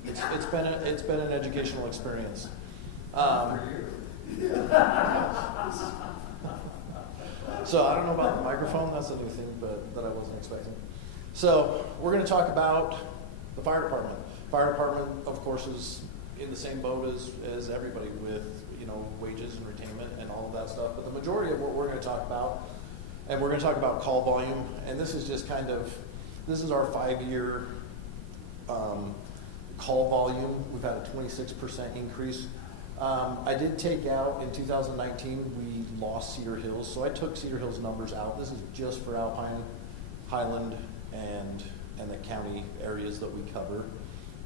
It's been an educational experience. So I don't know about the microphone. That's a new thing, but that I wasn't expecting. So we're going to talk about the fire department. Fire department, of course, is in the same boat as everybody with wages and retainment and all of that stuff. But the majority of what we're going to talk about, and we're going to talk about call volume, and this is just this is our 5-year call volume. We've had a 26% increase. I did take out, in 2019, we lost Cedar Hills, so I took Cedar Hills numbers out. This is just for Alpine, Highland, and the county areas that we cover.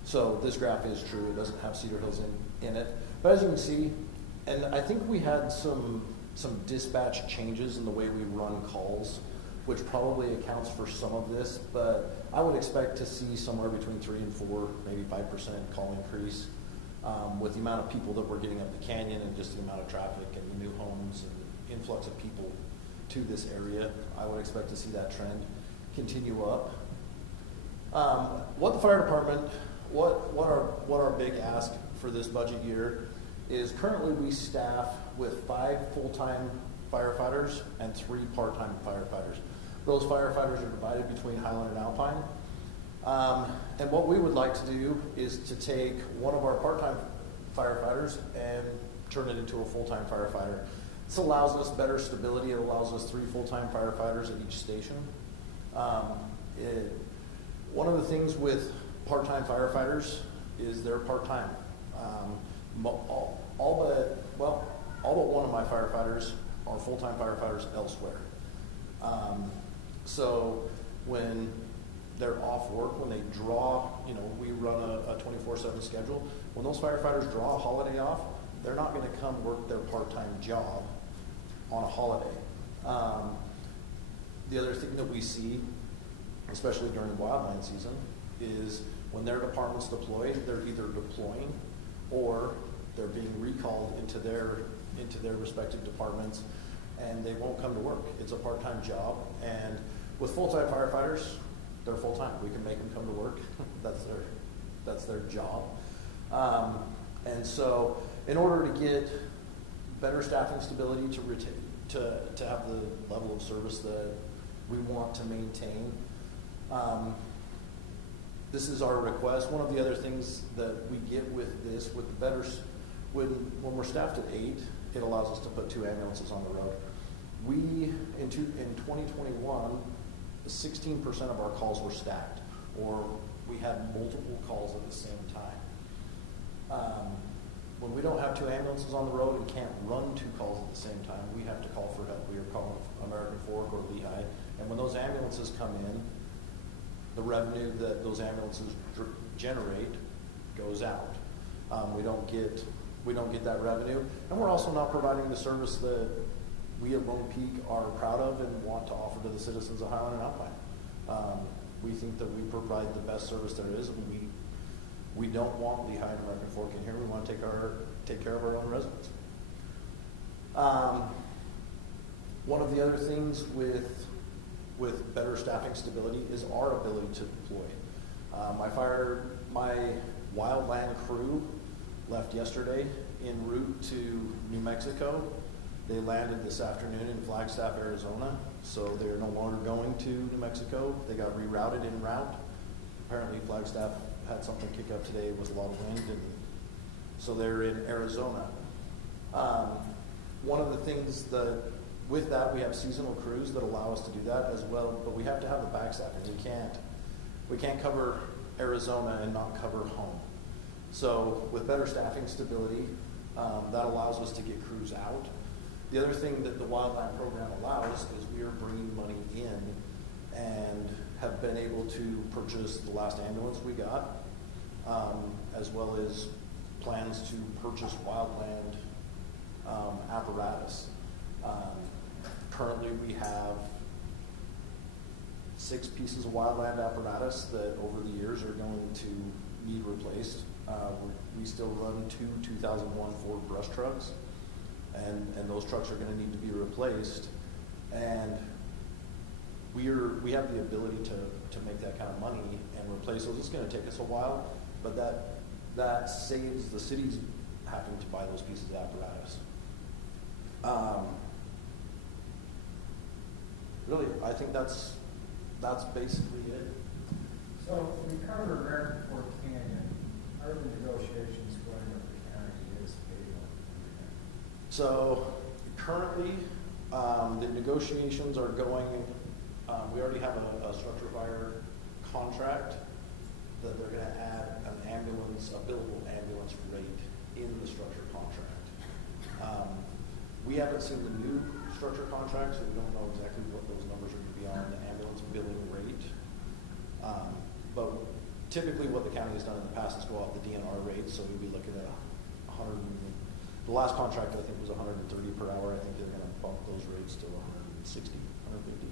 So this graph is true. It doesn't have Cedar Hills in it. But as you can see, and I think we had some dispatch changes in the way we run calls, which probably accounts for some of this, but I would expect to see somewhere between 3 and 4, maybe 5% call increase with the amount of people that we're getting up the canyon and just the amount of traffic and the new homes and influx of people to this area. I would expect to see that trend continue up. What the fire department, what our big ask for this budget year is currently we staff with 5 full-time firefighters and 3 part-time firefighters. Those firefighters are divided between Highland and Alpine. And what we would like to do is to take one of our part-time firefighters and turn it into a full-time firefighter. This allows us better stability. It allows us 3 full-time firefighters at each station. One of the things with part-time firefighters is they're part-time. All but one of my firefighters are full-time firefighters elsewhere. So when they're off work, when they draw, we run a 24/7 schedule. When those firefighters draw a holiday off, they're not going to come work their part-time job on a holiday. The other thing that we see, especially during wildland season, is When their departments deploy, they're either deploying or they're being recalled into their respective departments, and they won't come to work. It's a part-time job, and with full-time firefighters, they're full-time. We can make them come to work. That's their job. And so, in order to get better staffing stability to have the level of service that we want to maintain, this is our request. One of the other things that we get with this, with the better, when we're staffed at 8, it allows us to put 2 ambulances on the road. We, in 2021, 16% of our calls were stacked, or we had multiple calls at the same time. When we don't have 2 ambulances on the road and can't run 2 calls at the same time, we have to call for help. We are calling American Fork or Lehigh, and when those ambulances come in, the revenue that those ambulances generate goes out. We don't get that revenue, and we're also not providing the service that we at Lone Peak are proud of and want to offer to the citizens of Highland and Alpine. We think that we provide the best service there is, and we don't want Lehigh and American Fork in here. We want to take care of our own residents. One of the other things with better staffing stability is our ability to deploy. My wildland crew left yesterday en route to New Mexico. They landed this afternoon in Flagstaff, Arizona, so they're no longer going to New Mexico. They got rerouted en route. Apparently Flagstaff had something kick up today with a lot of wind, and so they're in Arizona. One of the things that, with that, we have seasonal crews that allow us to do that as well, but we have to have the backstaffing. We can't cover Arizona and not cover home. So with better staffing stability, that allows us to get crews out. The other thing that the wildland program allows is we are bringing money in and have been able to purchase the last ambulance we got, as well as plans to purchase wildland apparatus. Currently we have 6 pieces of wildland apparatus that over the years are going to need replaced. We still run 2 2001 Ford brush trucks, and those trucks are going to need to be replaced. And we have the ability to make that kind of money and replace those. It's going to take us a while, but that saves the cities having to buy those pieces of apparatus. Really, I think that's basically it. So we cover American Fork Canyon. How are the negotiations going with the county is paid on? So currently, the negotiations are going, we already have a structure fire contract that they're going to add an ambulance, a billable ambulance rate in the structure contract. We haven't seen the new structure contract, so we don't know exactly what those numbers are going to be on the ambulance billing rate. But typically what the county has done in the past is go off the DNR rate, so we'd be looking at 100. The last contract I think was 130 per hour. I think they're going to bump those rates to 160, 150.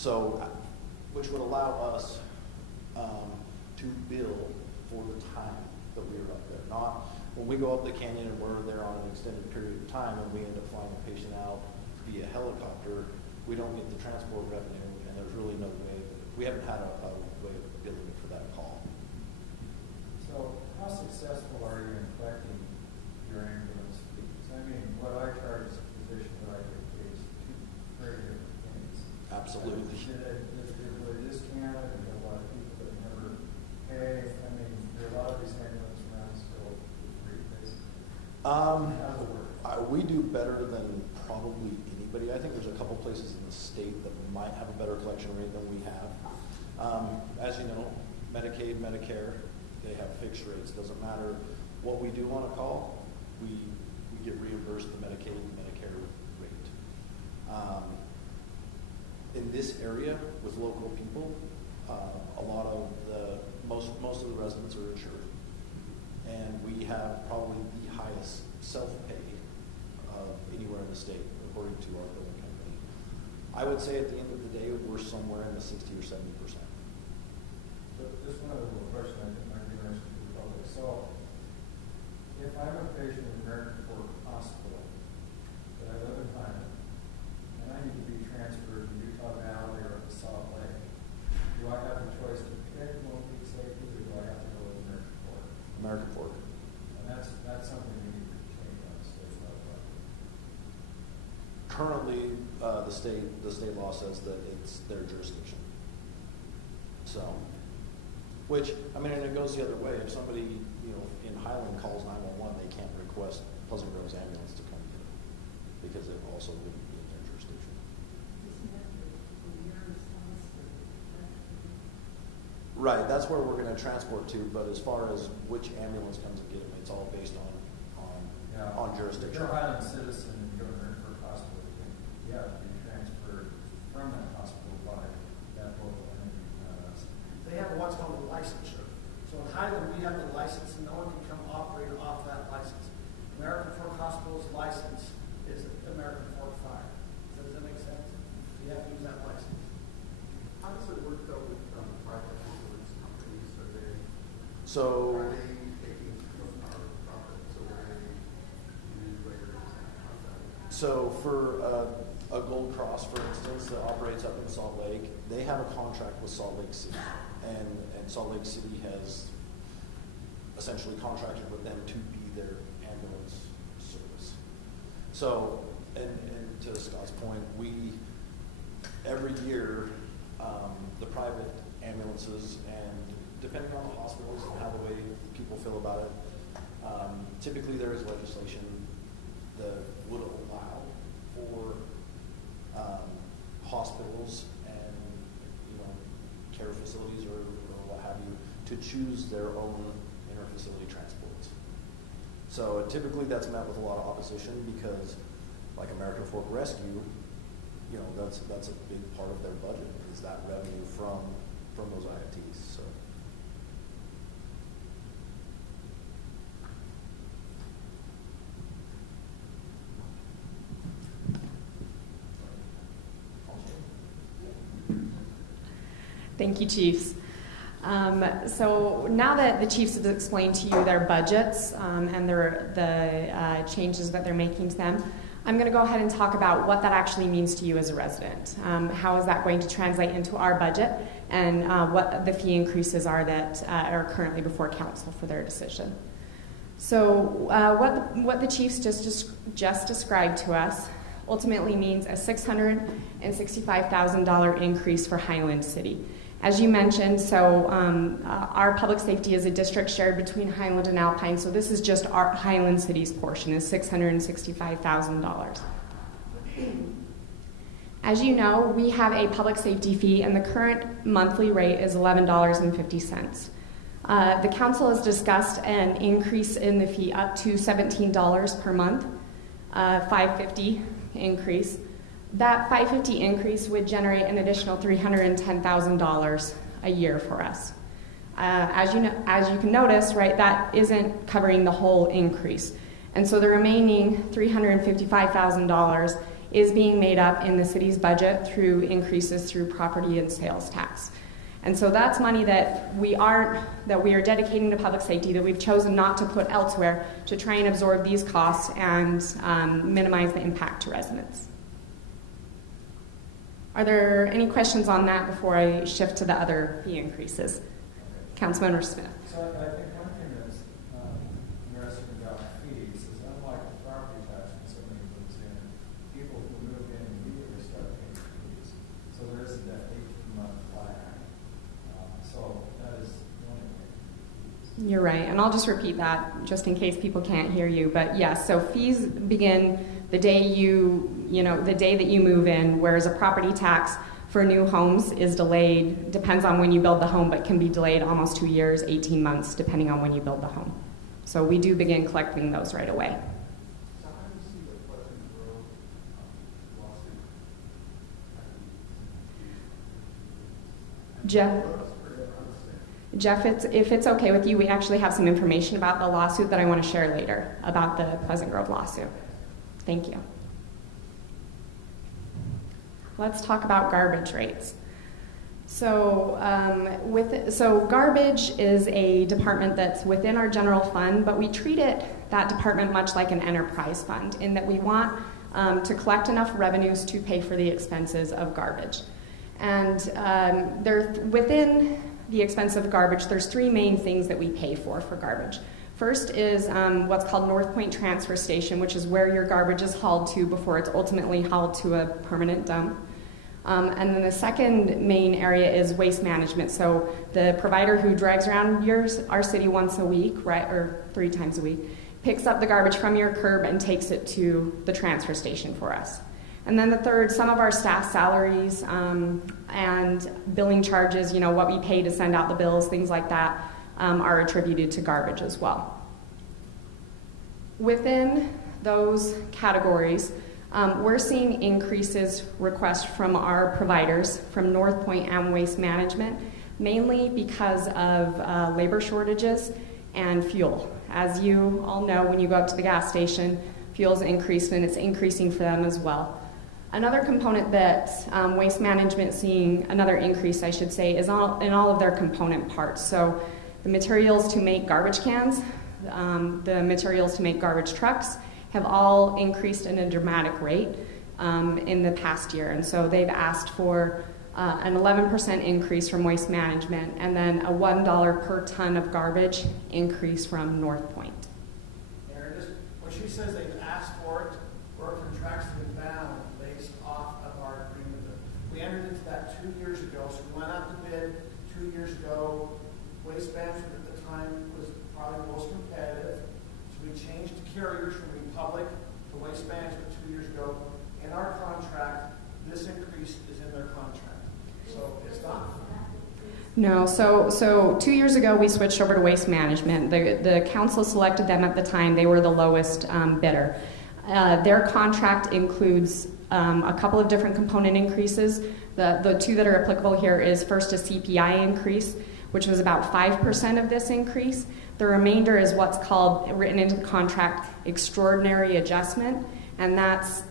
So, which would allow us to bill for the time that we were up there. Not when we go up the canyon and we're there on an extended period of time and we end up flying a patient out via helicopter, we don't get the transport revenue, and there's really no way. We haven't had a way of billing for that call. So how successful are you in collecting your ambulance fees? I mean, what I charge as a physician, what I get paid is 2 very different things. Absolutely. Is it really discounted? There are a lot of people that never pay. I mean, there are a lot of these ambulance runs go free, basically. How does it work? We do better than probably anybody. I think there's a couple places in the state that might have a better collection rate than we have. As you know, Medicaid, Medicare, they have fixed rates. Doesn't matter what we do on a call, we get reimbursed the Medicaid and Medicare rate. In this area with local people, a lot of most of the residents are insured, and we have probably the highest self-pay of anywhere in the state, according to our billing company. I would say at the end of the day, we're somewhere in the 60 or 70%. So just one other little question I think might be interesting to the public. So, if I'm a patient in American Fork Hospital, but I live in Highland, and I need to be transferred to Utah Valley or to Salt Lake, do I have the choice to pick Lone Peak Safety, or do I have to go with American Fork? American Fork. And that's something we need to change on the state level. Currently, the state law says that it's their jurisdiction. So, which, I mean, and it goes the other way. If somebody, in Highland calls 911, they can't request Pleasant Grove's ambulance to come get them because it also wouldn't be in their jurisdiction. Right, that's where we're going to transport to, but as far as which ambulance comes and get them, it's all based on jurisdiction. If you're a Highland citizen and you go to American Fork Hospital, you have to be transferred from that hospital by that local entity, not us. They have what's called a licensure. So in Highland, we have the license, and no one can come operate off that license. American Fork Hospital's license is American Fork Fire. Does that make sense? You have to use that license. How does it work though with private ambulance companies? Are they So, taking our profit? So where they use later? So for a Gold Cross, for instance, that operates up in Salt Lake, they have a contract with Salt Lake City, and Salt Lake City has essentially contracted with them to be their ambulance service. So, and to Scott's point, every year, the private ambulances, and depending on the hospitals and how the way people feel about it, typically there is legislation that would allow for hospitals and care facilities or what have you to choose their own interfacility transports. So typically that's met with a lot of opposition because, like American Fork Rescue, that's a big part of their budget is that revenue from those IFTs. So. Thank you, Chiefs. So now that the Chiefs have explained to you their budgets and the changes that they're making to them, I'm going to go ahead and talk about what that actually means to you as a resident. How is that going to translate into our budget, and what the fee increases are that are currently before council for their decision. So what the Chiefs just described to us ultimately means a $665,000 increase for Highland City. As you mentioned, so our public safety is a district shared between Highland and Alpine, so this is just our Highland City's portion, is $665,000. As you know, we have a public safety fee, and the current monthly rate is $11.50. The council has discussed an increase in the fee up to $17 per month, $5.50 increase. That $550 increase would generate an additional $310,000 a year for us. As you can notice, right, that isn't covering the whole increase. And so the remaining $355,000 is being made up in the city's budget through increases through property and sales tax. And so that's money that we are dedicating to public safety that we've chosen not to put elsewhere to try and absorb these costs and minimize the impact to residents. Are there any questions on that before I shift to the other fee increases? Councilmember Smith. So I think one thing that's interesting about fees is unlike the property tax when somebody moves in, people who move in immediately start paying fees. So there isn't that 18-month lag. So that is one of the fees. You're right, and I'll just repeat that just in case people can't hear you. But yes, so fees begin the day the day that you move in, whereas a property tax for new homes is delayed, depends on when you build the home, but can be delayed almost 2 years, 18 months, depending on when you build the home. So we do begin collecting those right away. So how do you see the Pleasant Grove lawsuit? Jeff, if it's okay with you, we actually have some information about the lawsuit that I want to share later about the Pleasant Grove lawsuit. Thank you. Let's talk about garbage rates. So, garbage is a department that's within our general fund, but we treat that department much like an enterprise fund in that we want to collect enough revenues to pay for the expenses of garbage. And within the expense of garbage, there's three main things that we pay for garbage. First is what's called North Point Transfer Station, which is where your garbage is hauled to before it's ultimately hauled to a permanent dump. And then the second main area is waste management. So the provider who drives around our city once a week, right, or 3 times a week, picks up the garbage from your curb and takes it to the transfer station for us. And then the third, some of our staff salaries and billing charges, what we pay to send out the bills, things like that, are attributed to garbage as well. Within those categories, we're seeing increases requests from our providers, from North Point and Waste Management, mainly because of labor shortages and fuel. As you all know, when you go up to the gas station, fuel's increased and it's increasing for them as well. Another component that Waste Management seeing another increase, I should say, is in all of their component parts. So the materials to make garbage cans, the materials to make garbage trucks, have all increased in a dramatic rate in the past year. And so they've asked for an 11% increase from Waste Management and then a $1 per ton of garbage increase from North Point. Aaron, when she says they've asked for it, we're contractually bound based off of our agreement. We entered into that 2 years ago, so we went out to bid 2 years ago. Waste Management at the time was probably the most competitive. We changed carriers from Republic to Waste Management 2 years ago. In our contract, this increase is in their contract. So it's not. No, so 2 years ago we switched over to Waste Management. The council selected them at the time. They were the lowest bidder. Their contract includes a couple of different component increases. The two that are applicable here is first a CPI increase, which was about 5% of this increase. The remainder is what's called, written into the contract, extraordinary adjustment, and that's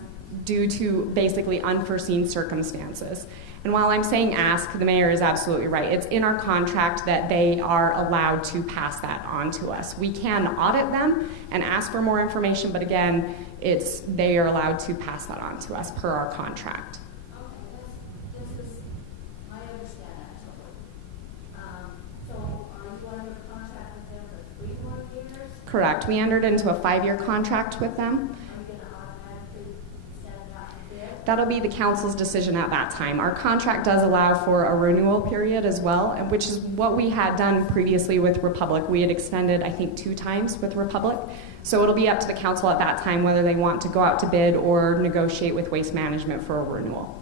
due to basically unforeseen circumstances. And while I'm saying ask, the mayor is absolutely right. It's in our contract that they are allowed to pass that on to us. We can audit them and ask for more information, but again, they are allowed to pass that on to us per our contract. This is my understanding. So are you going to contract with them for 3 more years? Correct. We entered into a 5-year contract with them. Are you going to automatically send out the bid? That'll be the council's decision at that time. Our contract does allow for a renewal period as well, which is what we had done previously with Republic. We had extended, I think, 2 times with Republic. So it'll be up to the council at that time whether they want to go out to bid or negotiate with Waste Management for a renewal.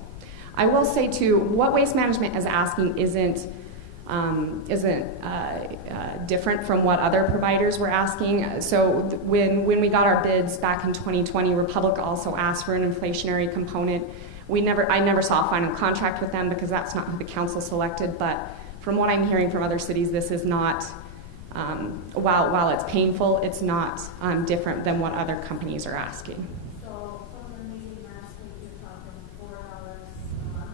I will say too, what Waste Management is asking isn't different from what other providers were asking. So when we got our bids back in 2020, Republic also asked for an inflationary component. I never saw a final contract with them because that's not who the council selected, but from what I'm hearing from other cities, this is not, while it's painful, it's not different than what other companies are asking. So from the meeting last week, you're talking $4 a month?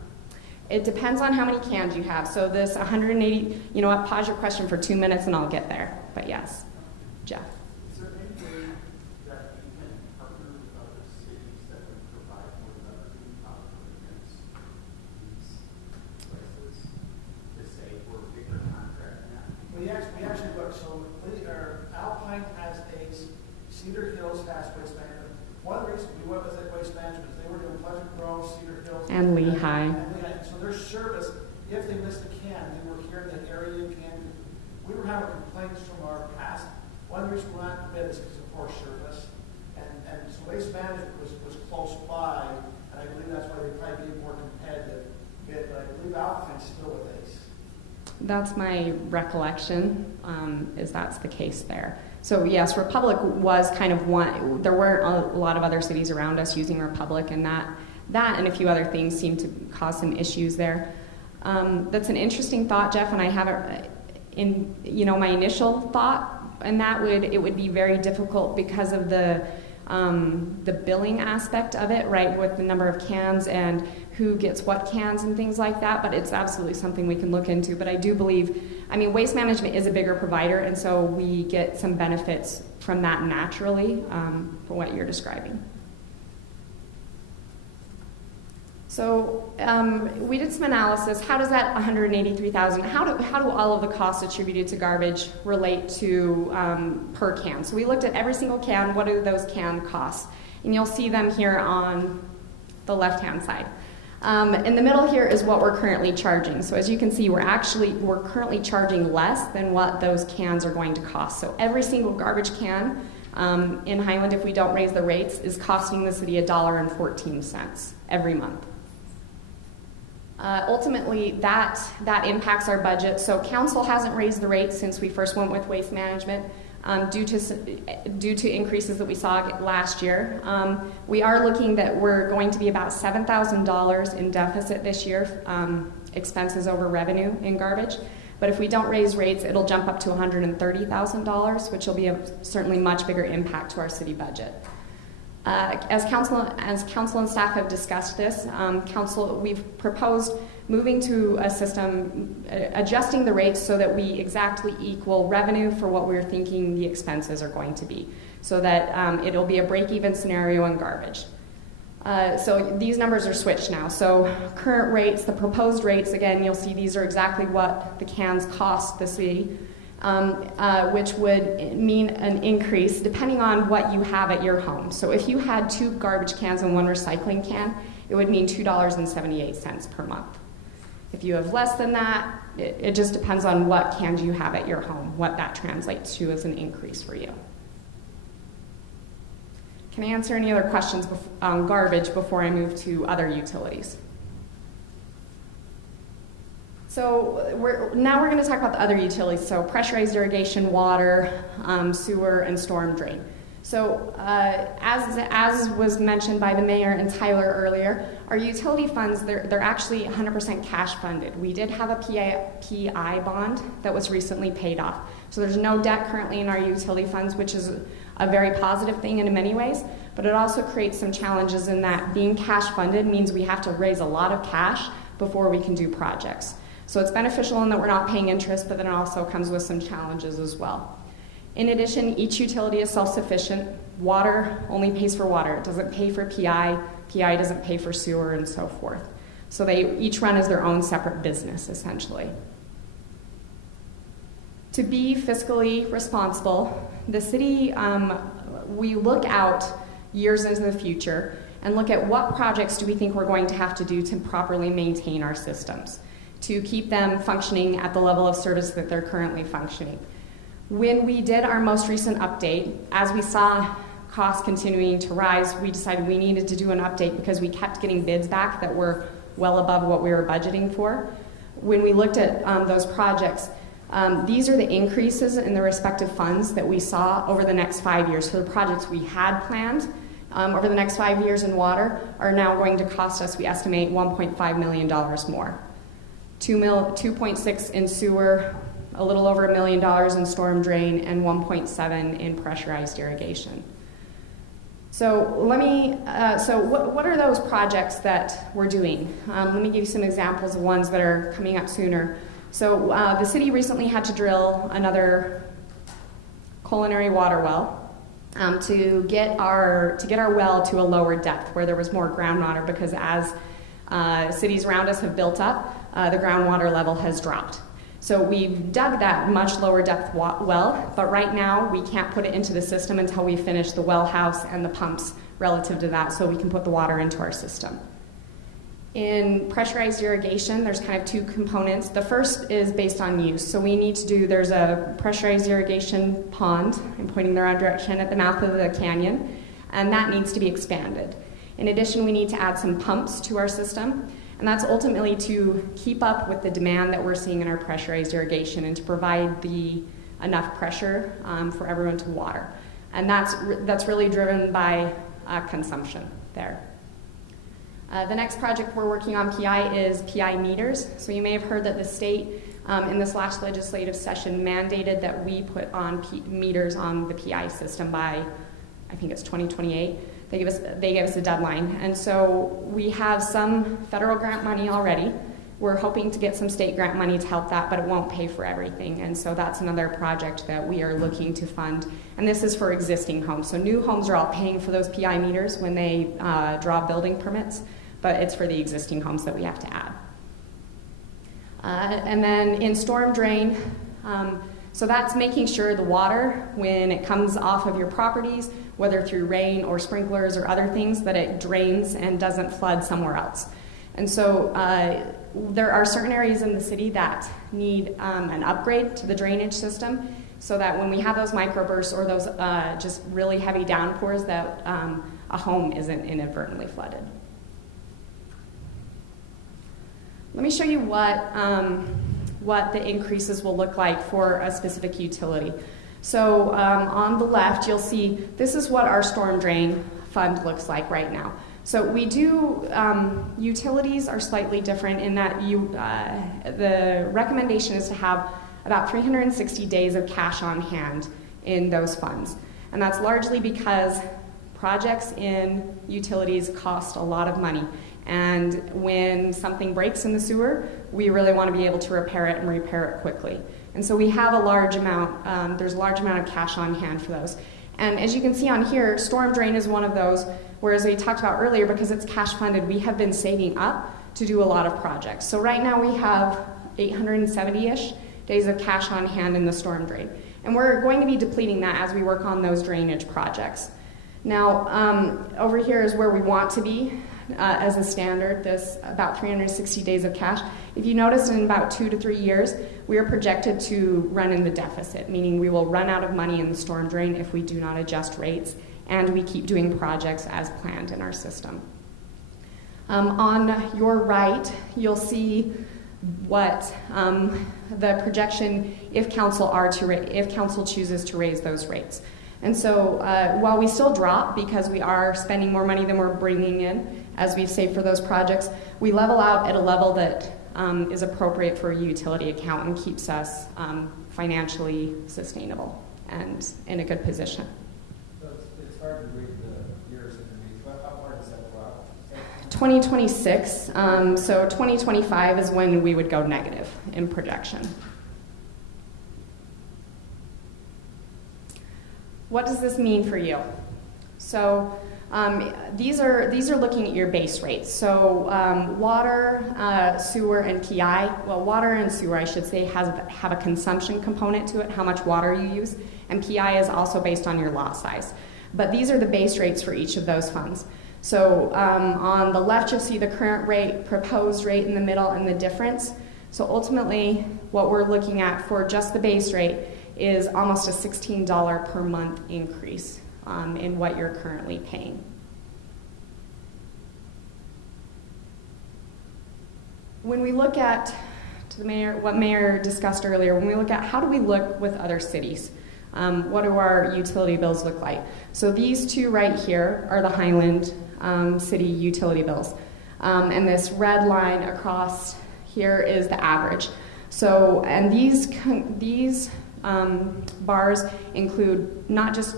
It depends on how many cans you have. So this 180, you know what, pause your question for 2 minutes and I'll get there. But yes, Jeff. Is there any way that you can partner with other cities that would provide more revenue against these places to say we're a bigger contract now? We actually look, so Alpine has Cedar Hills has Waste Management. One of the reasons we went with Waste Management is they were doing Pleasant Grove, Cedar Hills. And Lehigh. So their service, if they missed a can, they were here in the area can. We were having complaints from our past. One of the reasons we went to bid is because of poor service. And so Waste Management was close by, and I believe that's why they probably gave more competitive bid, but I believe Alpine's still with Ace. That's my recollection, is that's the case there. So yes, Republic was kind of one, there weren't a lot of other cities around us using Republic, and that and a few other things seemed to cause some issues there. That's an interesting thought, Jeff, and I haven't, my initial thought, and it would be very difficult because of the the billing aspect of it, right, with the number of cans and who gets what cans and things like that, but it's absolutely something we can look into. But I do believe, I mean, Waste Management is a bigger provider, and so we get some benefits from that naturally for what you're describing. So we did some analysis. How does that $183,000, how do all of the costs attributed to garbage relate to per can? So we looked at every single can, what do those can cost? And you'll see them here on the left-hand side. In the middle here is what we're currently charging. So as you can see, we're currently charging less than what those cans are going to cost. So every single garbage can in Highland, if we don't raise the rates, is costing the city $1.14 every month. Ultimately, that impacts our budget. So council hasn't raised the rates since we first went with Waste Management due to increases that we saw last year. We are looking that we're going to be about $7,000 in deficit this year, expenses over revenue in garbage. But if we don't raise rates, it'll jump up to $130,000, which will be a certainly much bigger impact to our city budget. As council and staff have discussed this, we've proposed moving to a system, adjusting the rates so that we exactly equal revenue for what we're thinking the expenses are going to be, so that it'll be a break-even scenario in garbage. So these numbers are switched now. So current rates, the proposed rates, again, you'll see these are exactly what the cans cost the city. Which would mean an increase depending on what you have at your home. So if you had 2 garbage cans and 1 recycling can, it would mean $2.78 per month. If you have less than that, it just depends on what cans you have at your home, what that translates to as an increase for you. Can I answer any other questions on garbage before I move to other utilities? So now we're going to talk about the other utilities, so pressurized irrigation, water, sewer, and storm drain. So as was mentioned by the mayor and Tyler earlier, our utility funds, they're actually 100% cash funded. We did have a PI bond that was recently paid off. So there's no debt currently in our utility funds, which is a very positive thing in many ways, but it also creates some challenges in that being cash funded means we have to raise a lot of cash before we can do projects. So it's beneficial in that we're not paying interest, but then it also comes with some challenges as well. In addition, each utility is self-sufficient. Water only pays for water. It doesn't pay for PI. PI doesn't pay for sewer and so forth. So they each run as their own separate business, essentially. To be fiscally responsible, the city, we look out years into the future and look at what projects do we think we're going to have to do to properly maintain our systems, to keep them functioning at the level of service that they're currently functioning. When we did our most recent update, as we saw costs continuing to rise, we decided we needed to do an update because we kept getting bids back that were well above what we were budgeting for. When we looked at those projects, these are the increases in the respective funds that we saw over the next 5 years. So the projects we had planned over the next 5 years in water are now going to cost us, we estimate, $1.5 million more. 2.6 in sewer, a little over $1 million in storm drain, and 1.7 in pressurized irrigation. So what are those projects that we're doing? Let me give you some examples of ones that are coming up sooner. So the city recently had to drill another culinary water well to get our well to a lower depth where there was more groundwater, because as cities around us have built up, the groundwater level has dropped. So we've dug that much lower depth well, but right now we can't put it into the system until we finish the well house and the pumps relative to that, so we can put the water into our system. In pressurized irrigation, there's kind of 2 components. The first is based on use. So there's a pressurized irrigation pond, I'm pointing the wrong direction, at the mouth of the canyon, and that needs to be expanded. In addition, we need to add some pumps to our system, and that's ultimately to keep up with the demand that we're seeing in our pressurized irrigation and to provide enough pressure for everyone to water. And that's really driven by consumption there. The next project we're working on PI is PI meters. So you may have heard that the state in this last legislative session mandated that we put on meters on the PI system by I think it's 2028. They gave us a deadline. And so we have some federal grant money already. We're hoping to get some state grant money to help that, but it won't pay for everything. And so that's another project that we are looking to fund. And this is for existing homes. So new homes are all paying for those PI meters when they draw building permits, but it's for the existing homes that we have to add. And then in storm drain, so that's making sure the water, when it comes off of your properties, whether through rain or sprinklers or other things, that it drains and doesn't flood somewhere else. And so there are certain areas in the city that need an upgrade to the drainage system so that when we have those microbursts or those just really heavy downpours that a home isn't inadvertently flooded. Let me show you what the increases will look like for a specific utility. So on the left, you'll see this is what our storm drain fund looks like right now. So we do, utilities are slightly different in that the recommendation is to have about 360 days of cash on hand in those funds. And that's largely because projects in utilities cost a lot of money. And when something breaks in the sewer, we really want to be able to repair it and repair it quickly. And so we have a large amount, there's a large amount of cash on hand for those. And as you can see on here, storm drain is one of those, whereas we talked about earlier, because it's cash funded, we have been saving up to do a lot of projects. So right now we have 870-ish days of cash on hand in the storm drain. And we're going to be depleting that as we work on those drainage projects. Now, over here is where we want to be as a standard, this about 360 days of cash. If you notice, in about 2 to 3 years, we are projected to run in the deficit, meaning we will run out of money in the storm drain if we do not adjust rates and we keep doing projects as planned in our system. On your right, you'll see what the projection if council chooses to raise those rates. And so while we still drop because we are spending more money than we're bringing in as we've saved for those projects, we level out at a level that is appropriate for a utility account and keeps us financially sustainable and in a good position. So it's hard to read the years underneath. How far does that go out? 2026, so 2025 is when we would go negative in projection. What does this mean for you? So these are looking at your base rates. So water, sewer, and PI. Well, water and sewer, I should say, have a consumption component to it, how much water you use, and PI is also based on your lot size. But these are the base rates for each of those funds. So on the left, you'll see the current rate, proposed rate in the middle, and the difference. So ultimately, what we're looking at for just the base rate is almost a $16 per month increase in what you're currently paying. When we look at, what Mayor discussed earlier, when we look at how do we look with other cities, what do our utility bills look like? So these two right here are the Highland city utility bills. And this red line across here is the average. So, and these bars include not just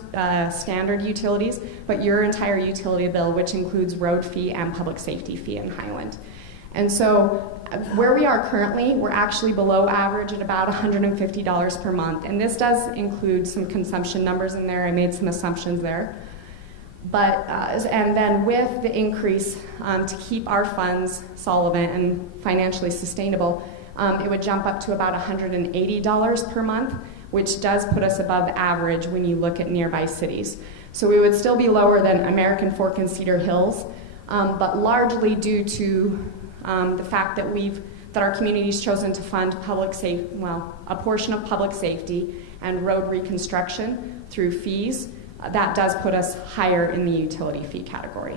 standard utilities, but your entire utility bill, which includes road fee and public safety fee in Highland. And so where we are currently, we're actually below average at about $150 per month. And this does include some consumption numbers in there. I made some assumptions there. But, and then with the increase to keep our funds solvent and financially sustainable, it would jump up to about $180 per month, which does put us above average when you look at nearby cities. So we would still be lower than American Fork and Cedar Hills, but largely due to the fact that our community's chosen to fund a portion of public safety and road reconstruction through fees. That does put us higher in the utility fee category.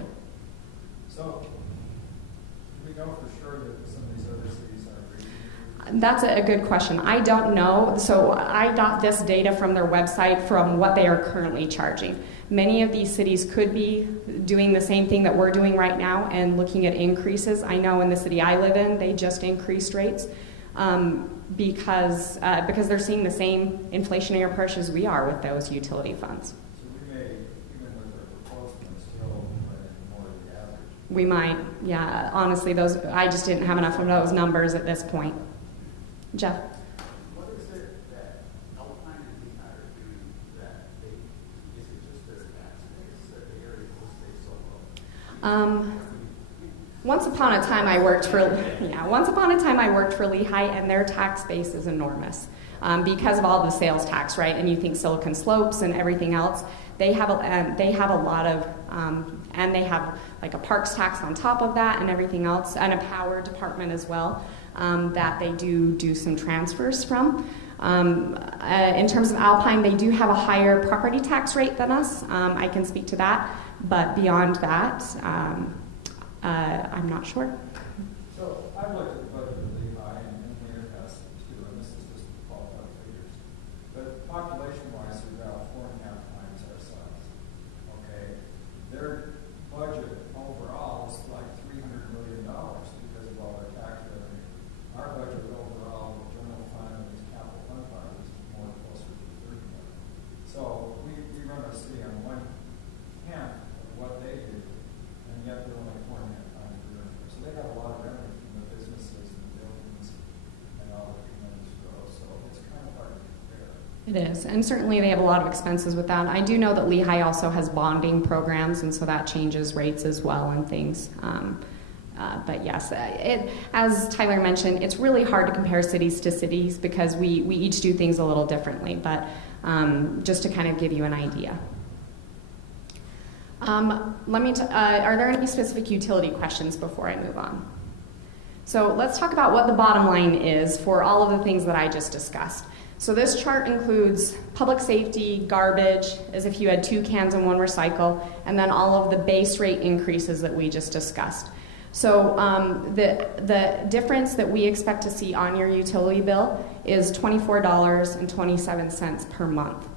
So, do we know for sure that some of these other cities are reaching? That's a good question. I don't know. So I got this data from their website from what they are currently charging. Many of these cities could be doing the same thing that we're doing right now and looking at increases. I know in the city I live in, they just increased rates because they're seeing the same inflationary pressures we are with those utility funds. So we may, even with We might, yeah. Honestly, I just didn't have enough of those numbers at this point. Jeff? What is it that Alpine and Lehigh are doing that is it just their tax base that the area will stay so low? Once upon a time I worked for Lehigh, and their tax base is enormous because of all the sales tax, right? And you think Silicon Slopes and everything else. They have a lot of, and they have like a parks tax on top of that and everything else, and a power department as well that they do some transfers from. In terms of Alpine, they do have a higher property tax rate than us. I can speak to that, but beyond that, I'm not sure. So I've looked at the budget of Lehigh and Mayor has too, and this is just ballpark figures. But population-wise, they're about 4.5 times our size. Okay, their budget overall is like $300 million because of all their tax revenue. Our budget overall, the general fund and the capital fund is more closer to 30 million. So we run our city on 1/10 of what they do, and yet they're only 4.5 times the revenue. So they have a lot of revenue from the businesses and the buildings and all the tremendous growth. So it's kind of hard to compare. It is, and certainly they have a lot of expenses with that. I do know that Lehigh also has bonding programs, and so that changes rates as well and things. But yes, as Tyler mentioned, it's really hard to compare cities to cities because we each do things a little differently, but just to kind of give you an idea. Are there any specific utility questions before I move on? So let's talk about what the bottom line is for all of the things that I just discussed. So this chart includes public safety, garbage, as if you had 2 cans and 1 recycle, and then all of the base rate increases that we just discussed. So the difference that we expect to see on your utility bill is $24.27 per month.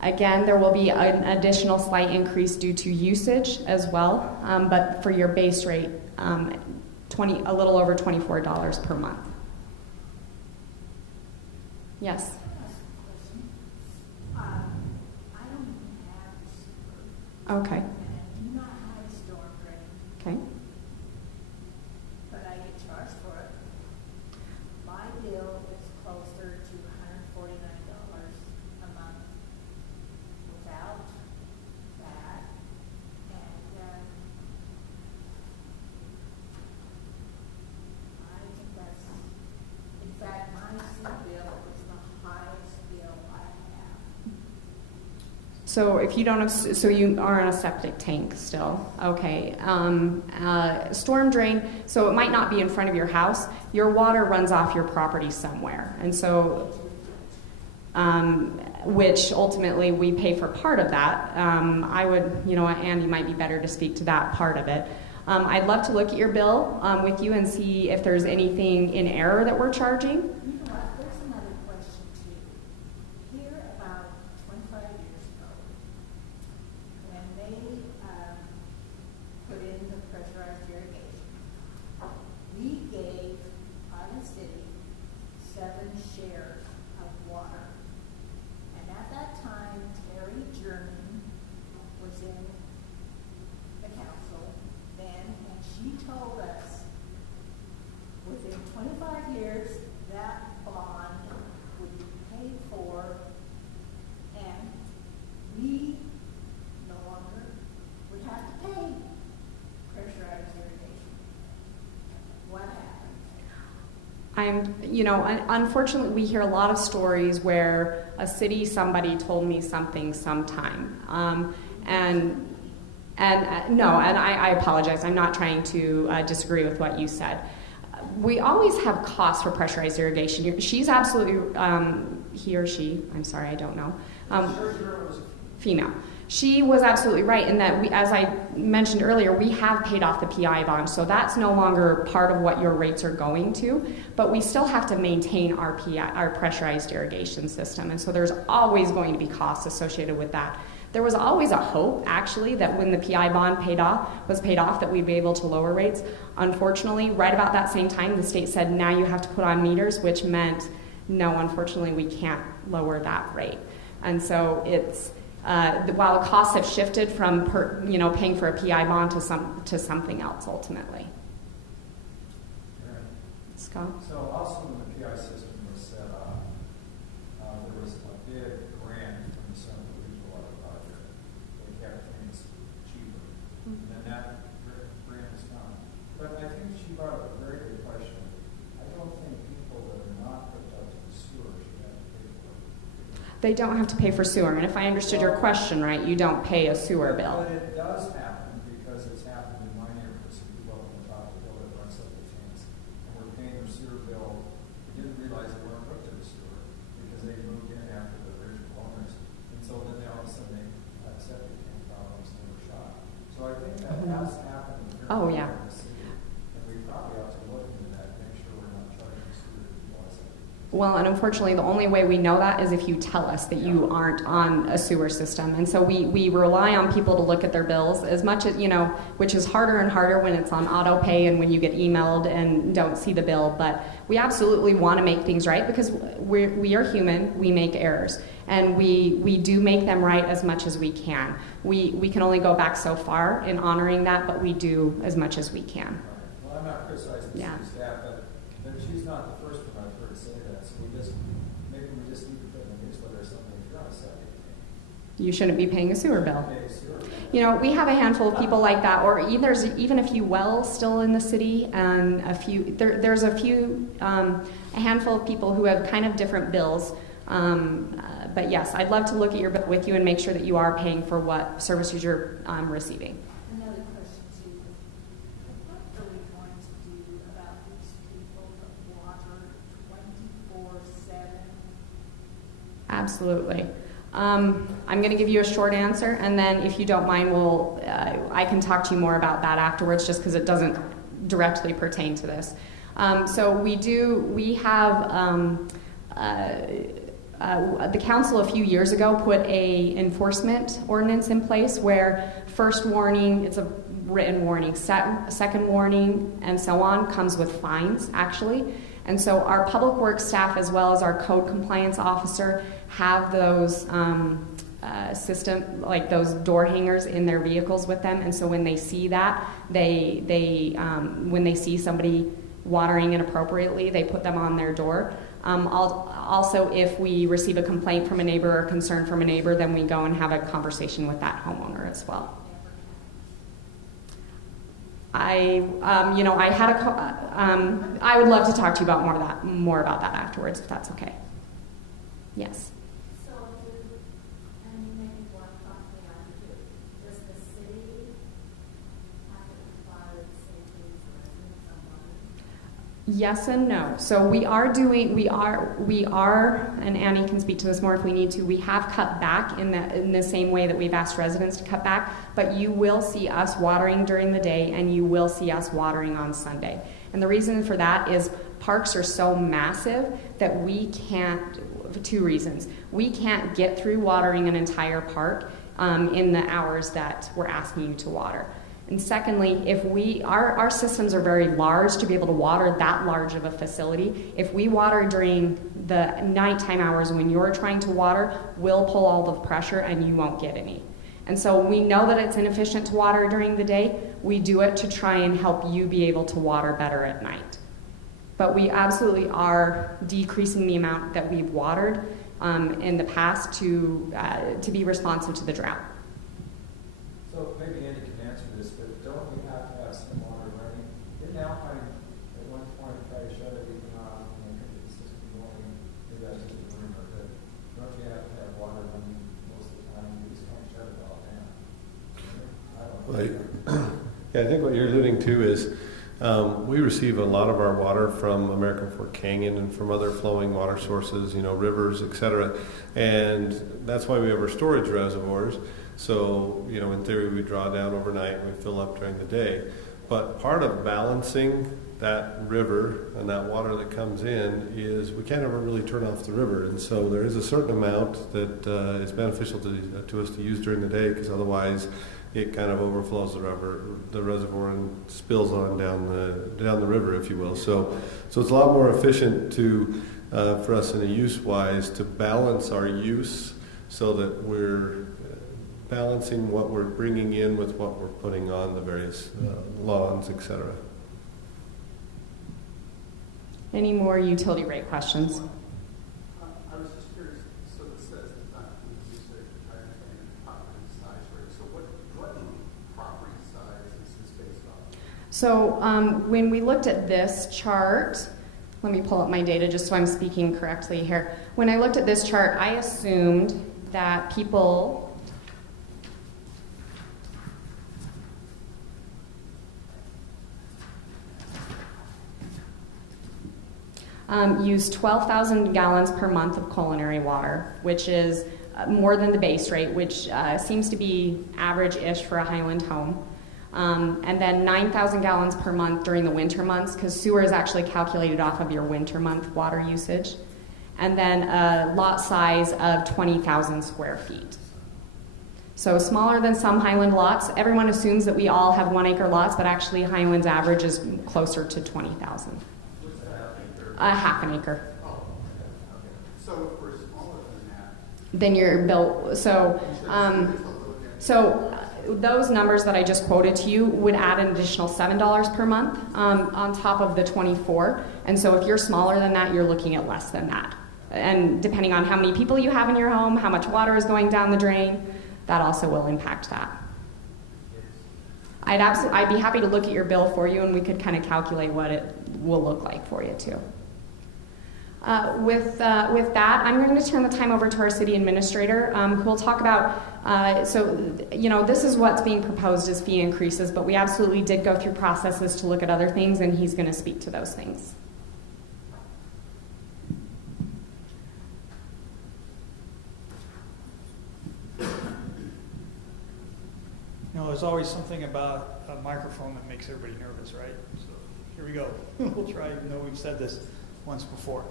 Again, there will be an additional slight increase due to usage as well, but for your base rate, a little over $24 per month. Yes? I don't even have a sewer. Okay. And I do not have a storm drain, Okay. but I get charged for it. My bill is closer to $149 a month without that. And I think that's, in fact, my sewer bill is the highest bill I have. So if you don't have, so you are on a septic tank still, okay. Storm drain, so it might not be in front of your house. Your water runs off your property somewhere, and so, which ultimately we pay for part of that. I would, Andy might be better to speak to that part of it. I'd love to look at your bill with you and see if there's anything in error that we're charging. You know what, there's another question too. Here about 25 years ago, when they put in the pressurized irrigation, we gave Highland City 7 shares of water. And at that time, Terry German was in the council then, and she told us within 25 years, that bond would be paid for, and we no longer would have to pay pressurized irrigation. What happened? Unfortunately, we hear a lot of stories where somebody told me something sometime, and I apologize. I'm not trying to disagree with what you said. We always have costs for pressurized irrigation. She's absolutely, he or she, I'm sorry, I don't know. Female. She was absolutely right in that, as I mentioned earlier, we have paid off the PI bond, so that's no longer part of what your rates are going to, but we still have to maintain our pressurized irrigation system, and so there's always going to be costs associated with that. There was always a hope, actually, that when the PI bond was paid off, that we'd be able to lower rates. Unfortunately, right about that same time, the state said, now you have to put on meters, which meant, no, unfortunately, we can't lower that rate. And so while the costs have shifted from paying for a PI bond to something else ultimately. Scott? So also when the PI system was set up, there was a big grant from the Central Regional Water Project. They kept things cheaper. And then that grant is gone. But I think she brought up a very good question. I don't think people that are not hooked up to the sewer should have to pay for it. They don't have to pay for sewer. And if I understood your question right, you don't pay a sewer bill. But it does happen because it's happened in my neighborhood. Some people up on the top of the hill that runs up the tanks. And we're paying their sewer bill. We didn't realize they weren't hooked to the sewer because they moved in after the original owners. And so then all of a sudden they had septic tank problems and they were shot. So I think that has happened very Oh, yeah. in the city. And we probably ought to look into that and make sure we're not charging sewer people on septic tanks. Well, and unfortunately, the only way we know that is if you tell us that you aren't on a sewer system. And so we rely on people to look at their bills as much as, which is harder and harder when it's on auto pay and when you get emailed and don't see the bill. But we absolutely want to make things right because we are human, we make errors. And we do make them right as much as we can. We can only go back so far in honoring that, but we do as much as we can. Well, I'm not criticizing the Yeah. city staff, but she's not the first one I've heard say that. So maybe we just need to put in the newsletter or something. If you're on a septic tank, You shouldn't be paying a sewer bill. pay a sewer bill. We have a handful of people like that, or there's even a few wells still in the city, and there's a handful of people who have kind of different bills. But yes, I'd love to look at your bill with you and make sure that you are paying for what services you're receiving. Another question too, what are we going to do about these people that water 24/7? Absolutely. I'm going to give you a short answer, and then if you don't mind, I can talk to you more about that afterwards, just because it doesn't directly pertain to this. The council a few years ago put a enforcement ordinance in place where first warning, it's a written warning, second warning, and so on, comes with fines, actually. And so our public works staff, as well as our code compliance officer, have those like those door hangers in their vehicles with them. And so when they see that, when they see somebody watering inappropriately, they put them on their door. Also, if we receive a complaint from a neighbor or concern from a neighbor, then we go and have a conversation with that homeowner as well. I would love to talk to you about more about that afterwards, if that's okay. Yes. So and you maybe want to talk to me after too, does the city have to provide the same things for someone? Yes and no. So we are, and Annie can speak to this more if we need to, we have cut back in the same way that we've asked residents to cut back, but you will see us watering during the day and you will see us watering on Sunday. And the reason for that is parks are so massive that we can't, for two reasons. We can't get through watering an entire park in the hours that we're asking you to water. And secondly, our systems are very large to be able to water that large of a facility. If we water during the nighttime hours when you're trying to water, we'll pull all the pressure and you won't get any. And so we know that it's inefficient to water during the day. We do it to try and help you be able to water better at night. But we absolutely are decreasing the amount that we've watered in the past to be responsive to the drought. So maybe Andy can answer this, but don't we have to have some water running? In Alpine, at one point, try to shut everything off and then keep the system going. Maybe that's just a rumor, but don't you have to have water running most of the time? You just can't shut it all down. Yeah, I think what you're alluding to is we receive a lot of our water from American Fork Canyon and from other flowing water sources, rivers, etc. And that's why we have our storage reservoirs. So, in theory, we draw down overnight and we fill up during the day. But part of balancing that river and that water that comes in is we can't ever really turn off the river. And so there is a certain amount that is beneficial to us to use during the day, because otherwise it kind of overflows the reservoir and spills on down the river, if you will. So it's a lot more efficient for us in a use-wise to balance our use so that we're balancing what we're bringing in with what we're putting on the various lawns, etc. Any more utility rate questions? I was just curious, so it says it's not research, I understand property size rate. So what property size is this based on? So when we looked at this chart, let me pull up my data just so I'm speaking correctly here. When I looked at this chart, I assumed that people use 12,000 gallons per month of culinary water, which is more than the base rate, which seems to be average-ish for a Highland home. And then 9,000 gallons per month during the winter months, because sewer is actually calculated off of your winter month water usage. And then a lot size of 20,000 square feet. So smaller than some Highland lots. Everyone assumes that we all have 1 acre lots, but actually Highland's average is closer to 20,000. A half an acre. Oh, okay. So if we're smaller than that, Then you're built. So those numbers that I just quoted to you would add an additional $7 per month on top of the 24. And so if you're smaller than that, you're looking at less than that. And depending on how many people you have in your home, how much water is going down the drain, that also will impact that. I'd be happy to look at your bill for you, and we could kind of calculate what it will look like for you too. With that, I'm going to turn the time over to our city administrator, who will talk about, this is what's being proposed as fee increases, but we absolutely did go through processes to look at other things, and he's going to speak to those things. There's always something about a microphone that makes everybody nervous, right? So here we go. We'll try, even though we've said this once before.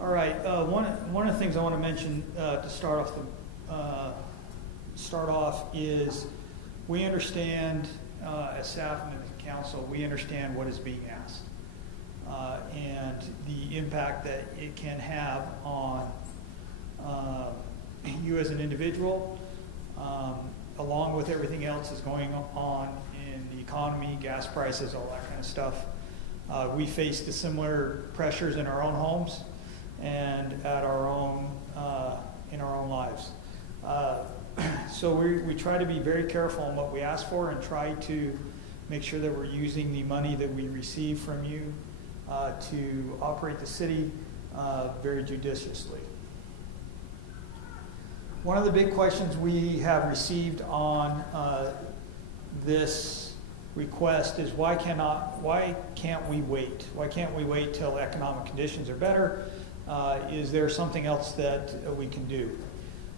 All right. One of the things I want to mention to start off is we understand as staff and as council, we understand what is being asked and the impact that it can have on you as an individual. Along with everything else that's going on in the economy, gas prices, all that kind of stuff. We face the similar pressures in our own homes and at our own in our own lives. So we try to be very careful in what we ask for and try to make sure that we're using the money that we receive from you to operate the city very judiciously. One of the big questions we have received on this request is why can't we wait? Why can't we wait till economic conditions are better? Is there something else that we can do?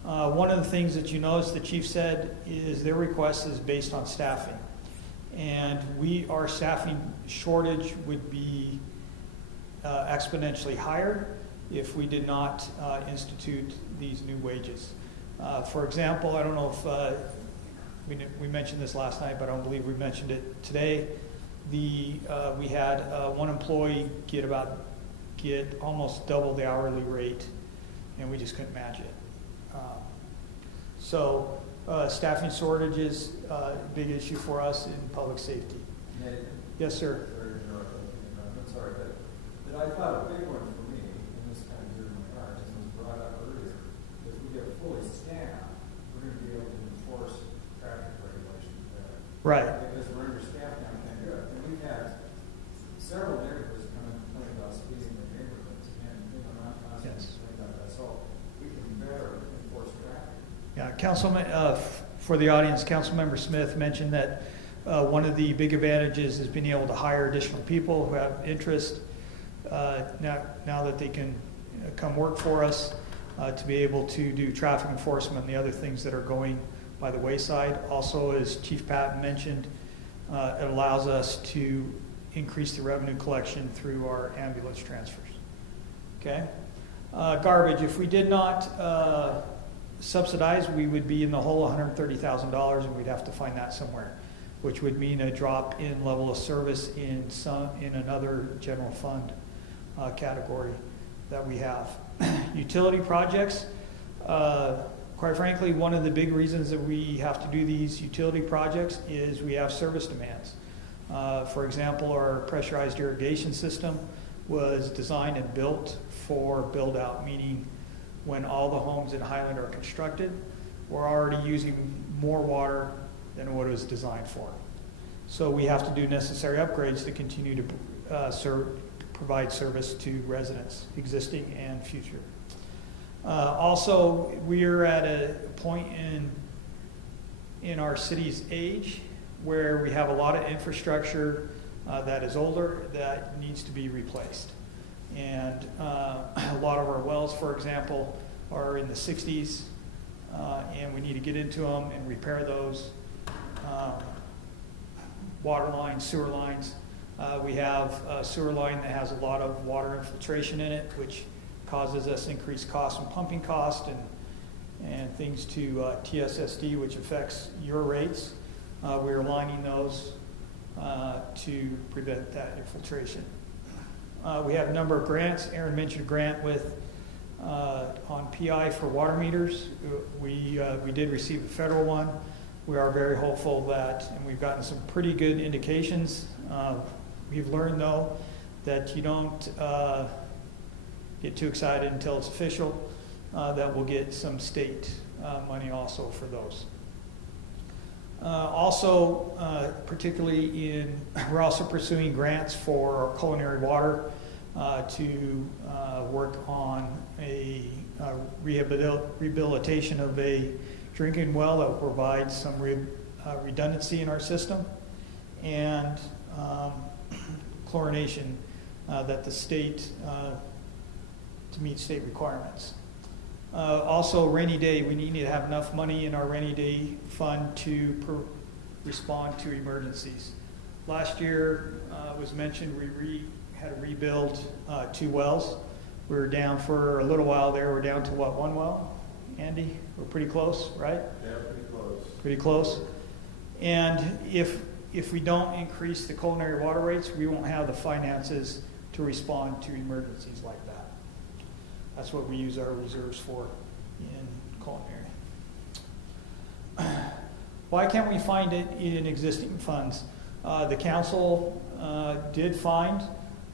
One of the things that you notice the chief said is their request is based on staffing. And our staffing shortage would be exponentially higher if we did not institute these new wages. For example, I don't know if we mentioned this last night, but I don't believe we mentioned it today. We had one employee get almost double the hourly rate, and we just couldn't match it. So staffing shortage is a big issue for us in public safety. Nathan? Yes, sir. I'm sorry, but I thought a big one for me, and this kind of drew my heart, as was brought up earlier, is we get fully staffed, we're going to be able to enforce traffic regulations better. Right. Because we're understaffed now, we can't do it. And we've had several neighborhoods come and complain about speeding in their neighborhoods, and not constantly complain about that. So we can better enforce traffic. Yeah, Councilman, for the audience, Councilmember Smith mentioned that one of the big advantages is being able to hire additional people who have interest now that they can come work for us to be able to do traffic enforcement and the other things that are going by the wayside. Also, as Chief Patton mentioned, it allows us to increase the revenue collection through our ambulance transfers. Okay? Garbage, if we did not subsidize, we would be in the hole $130,000, and we'd have to find that somewhere, which would mean a drop in level of service in another general fund category that we have. Utility projects, Quite frankly, one of the big reasons that we have to do these utility projects is we have service demands. For example, our pressurized irrigation system was designed and built for build out, meaning when all the homes in Highland are constructed, we're already using more water than what it was designed for. So we have to do necessary upgrades to continue to provide service to residents, existing and future. Also, we're at a point in our city's age where we have a lot of infrastructure that is older that needs to be replaced. And a lot of our wells, for example, are in the 60s, and we need to get into them and repair those. Water lines, sewer lines. We have a sewer line that has a lot of water infiltration in it, which causes us increased costs and pumping costs and things to TSSD, which affects your rates. We're lining those to prevent that infiltration. We have a number of grants. Aaron mentioned a grant with on PI for water meters. We did receive a federal one. We are very hopeful that, and we've gotten some pretty good indications. We've learned, though, that you don't get too excited until it's official, that we'll get some state money also for those. Particularly we're also pursuing grants for culinary water to work on a rehabilitation of a drinking well that will provide some redundancy in our system, and chlorination that the state, to meet state requirements. Also, rainy day, we need to have enough money in our rainy day fund to respond to emergencies. Last year, it was mentioned we had to rebuild 2 wells. We were down for a little while there. We're down to what, 1 well? Andy, we're pretty close, right? Yeah, pretty close. Pretty close. And if we don't increase the culinary water rates, we won't have the finances to respond to emergencies like that. That's what we use our reserves for in culinary. Why can't we find it in existing funds? The council did find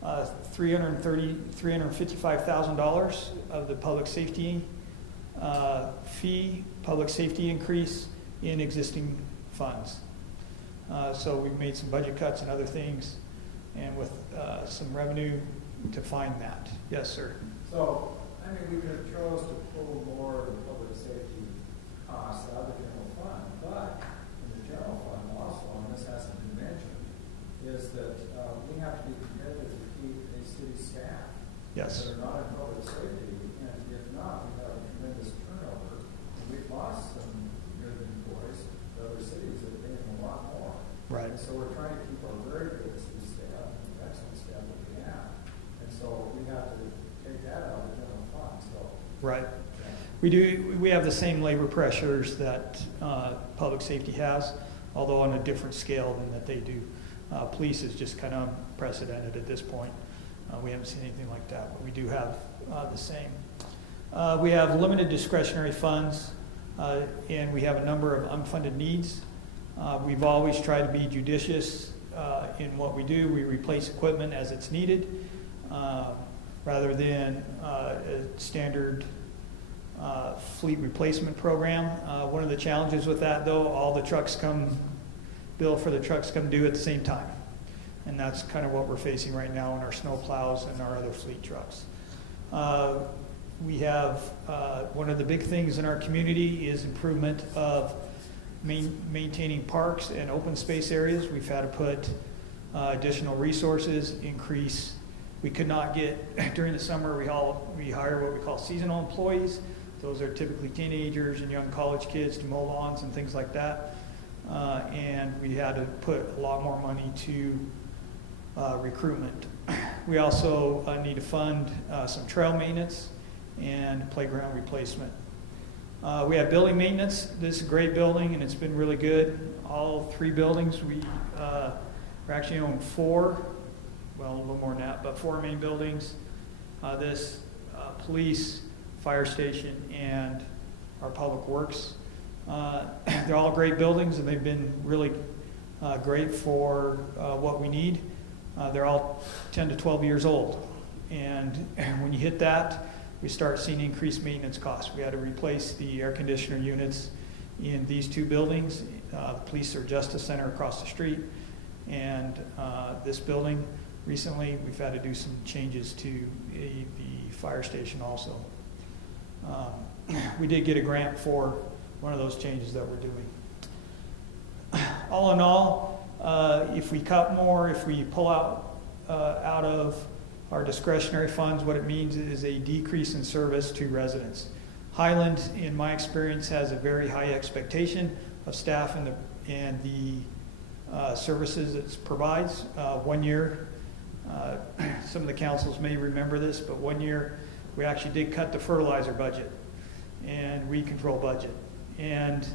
$355,000 of the public safety public safety increase in existing funds. So we've made some budget cuts and other things, and with some revenue to find that. Yes, sir. So, I mean, we could have chose to pull more of the public safety costs out of the general fund, but in the general fund also, and this hasn't been mentioned, is that we have to be committed to keep a city staff Yes. that are not in public safety, and if not, we have a tremendous turnover. And we've lost some good employees to other cities that are paying a lot more. Right. And so we're trying to keep our very good city staff and excellent staff that we have. And so we have to take that out of the general fund. So Right. yeah. We have the same labor pressures that public safety has, although on a different scale than that they do. Police is just kind of unprecedented at this point. We haven't seen anything like that, but we do have the same. We have limited discretionary funds, and we have a number of unfunded needs. We've always tried to be judicious in what we do. We replace equipment as it's needed, rather than a standard fleet replacement program. One of the challenges with that, though, all the bill for the trucks come due at the same time. And that's kind of what we're facing right now in our snow plows and our other fleet trucks. We have, one of the big things in our community is improvement of maintaining parks and open space areas. We've had to put additional resources, increase. We could not get, during the summer, we hire what we call seasonal employees. Those are typically teenagers and young college kids to mow lawns and things like that. And we had to put a lot more money to recruitment. We also need to fund some trail maintenance and playground replacement. We have building maintenance. This is a great building, and it's been really good. All 3 buildings, we actually own 4, well, a little more than that, but 4 main buildings. This police, fire station, and our public works. They're all great buildings, and they've been really great for what we need. They're all 10 to 12 years old. And when you hit that, we start seeing increased maintenance costs. We had to replace the air conditioner units in these two buildings, the Police or Justice Center across the street, and this building. Recently, we've had to do some changes to the fire station also. We did get a grant for one of those changes that we're doing. All in all, if we cut more, if we pull out of our discretionary funds, what it means is a decrease in service to residents. Highland, in my experience, has a very high expectation of staff and the services it provides. 1 year, some of the councils may remember this, but 1 year we actually did cut the fertilizer budget and weed control budget. And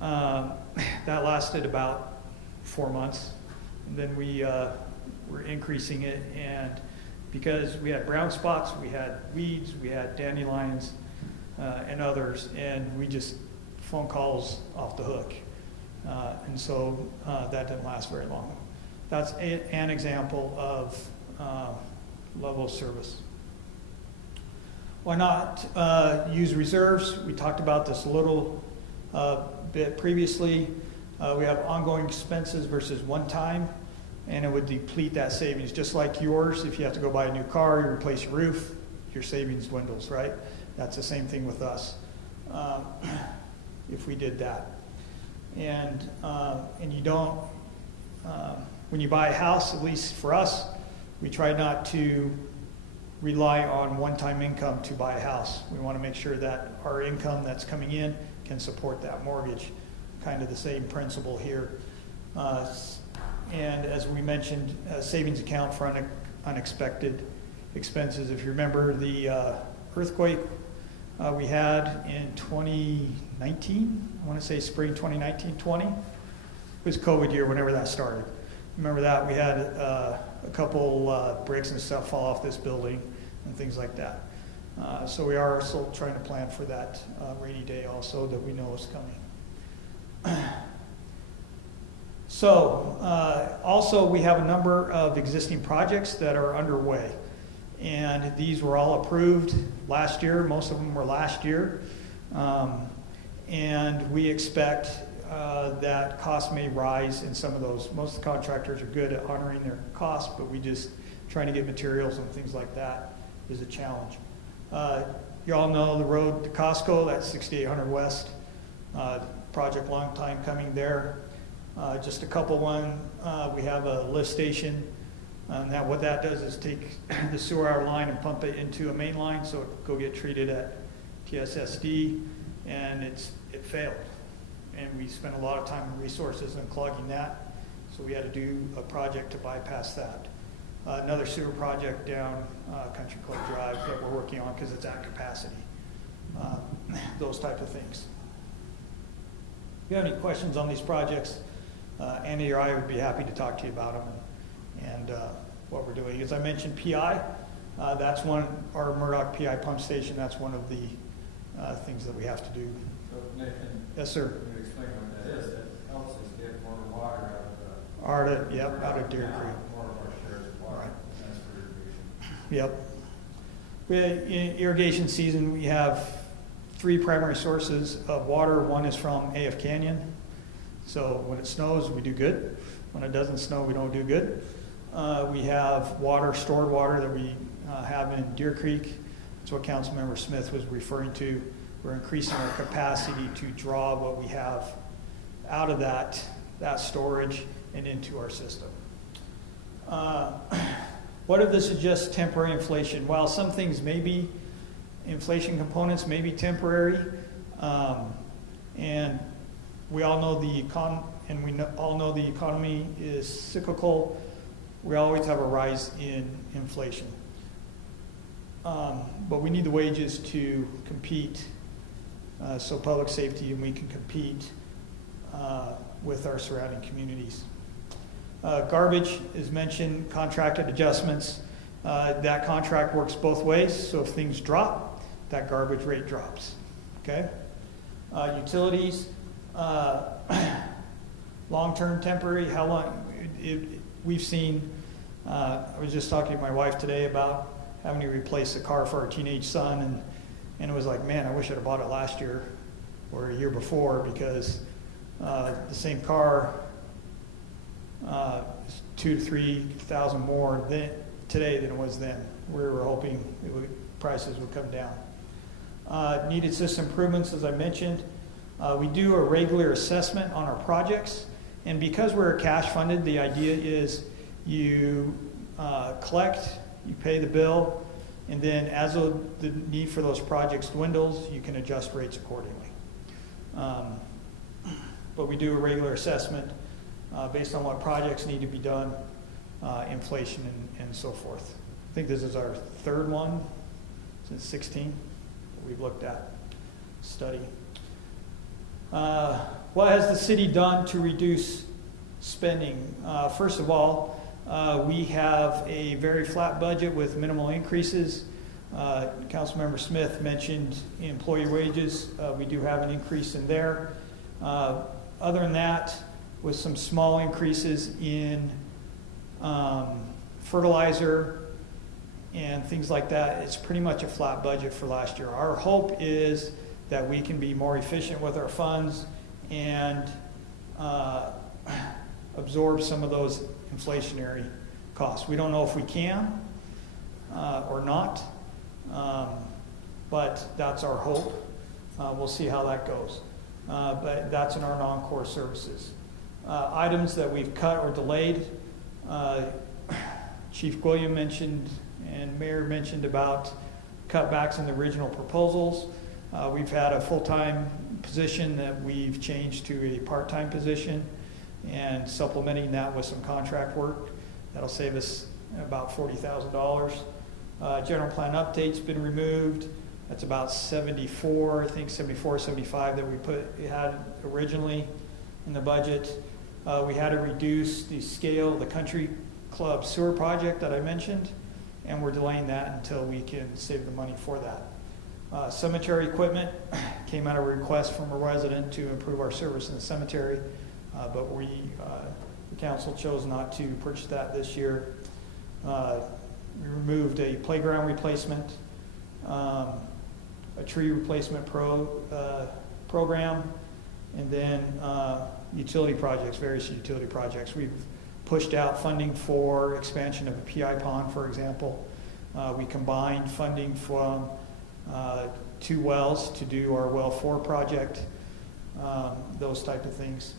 that lasted about 4 months. And then we were increasing it, and because we had brown spots, we had weeds, we had dandelions, and others, and we just, phone calls off the hook. And so that didn't last very long. That's an example of level of service. Why not use reserves? We talked about this a little bit previously. We have ongoing expenses versus one time, and it would deplete that savings. Just like yours, if you have to go buy a new car, you replace your roof, your savings dwindles, right? That's the same thing with us if we did that. And you don't, when you buy a house, at least for us, we try not to rely on one-time income to buy a house. We want to make sure that our income that's coming in can support that mortgage. Kind of the same principle here. And as we mentioned, a savings account for unexpected expenses. If you remember the earthquake we had in 2019, I want to say spring 2019-20, it was COVID year whenever that started. Remember that? We had a couple bricks and stuff fall off this building and things like that. So we are still trying to plan for that rainy day also that we know is coming. So also we have a number of existing projects that are underway, and these were all approved last year. Most of them were last year, and we expect that costs may rise in some of those. Most of the contractors are good at honoring their costs, but we just trying to get materials and things like that is a challenge. You all know the road to Costco, that's 6800 West. Project long time coming there. Just a couple we have a lift station. Now what that does is take the sewer line and pump it into a main line so it can go get treated at TSSD, and it failed. And we spent a lot of time and resources in clogging that, so we had to do a project to bypass that. Another sewer project down Country Club Drive that we're working on because it's at capacity. Those type of things. If you have any questions on these projects, Andy or I would be happy to talk to you about them and what we're doing. As I mentioned, PI, that's one, our Murdoch PI pump station, that's one of the things that we have to do. So Nathan, yes, sir. Can you explain what that is? That helps us get more water out of the... Out of Deer Creek. More of our shares of water. Right. That's for irrigation. Yep. In irrigation season, we have 3 primary sources of water. One is from AF Canyon. So when it snows, we do good. When it doesn't snow, we don't do good. We have water, stored water that we have in Deer Creek. That's what Councilmember Smith was referring to. We're increasing our capacity to draw what we have out of that storage and into our system. What if this is just temporary inflation? While some things may be inflation components, may be temporary, and we all know all know the economy is cyclical. We always have a rise in inflation, but we need the wages to compete. So public safety, and we can compete with our surrounding communities. Garbage is mentioned, contracted adjustments. That contract works both ways, so if things drop, that garbage rate drops, okay? Utilities, long-term, temporary, how long, we've seen, I was just talking to my wife today about having to replace a car for our teenage son, and it was like, man, I wish I'd have bought it last year or a year before, because the same car is $2,000 to $3,000 more today than it was then. We were hoping prices would come down. Needed system improvements, as I mentioned. We do a regular assessment on our projects, and because we're cash funded, the idea is you collect, you pay the bill, and then as the need for those projects dwindles, you can adjust rates accordingly. But we do a regular assessment based on what projects need to be done, inflation, and so forth. I think this is our third one since 16 we've looked at, study. What has the city done to reduce spending? First of all, we have a very flat budget with minimal increases. Councilmember Smith mentioned employee wages. We do have an increase in there. Other than that, with some small increases in fertilizer and things like that, it's pretty much a flat budget for last year. Our hope is that we can be more efficient with our funds and absorb some of those inflationary costs. We don't know if we can or not, but that's our hope. We'll see how that goes. But that's in our non-core services. Items that we've cut or delayed, Chief William mentioned and Mayor mentioned about cutbacks in the original proposals. We've had a full-time position that we've changed to a part-time position and supplementing that with some contract work. That'll save us about $40,000. General plan update's been removed. That's about 74, I think 74, 75 that we had originally in the budget. We had to reduce the scale of the country club sewer project that I mentioned, and we're delaying that until we can save the money for that. Cemetery equipment came out of a request from a resident to improve our service in the cemetery, but the council chose not to purchase that this year. We removed a playground replacement, a tree replacement program, and then utility projects, various utility projects. We've pushed out funding for expansion of a PI pond, for example. We combined funding from 2 wells to do our well 4 project, those type of things.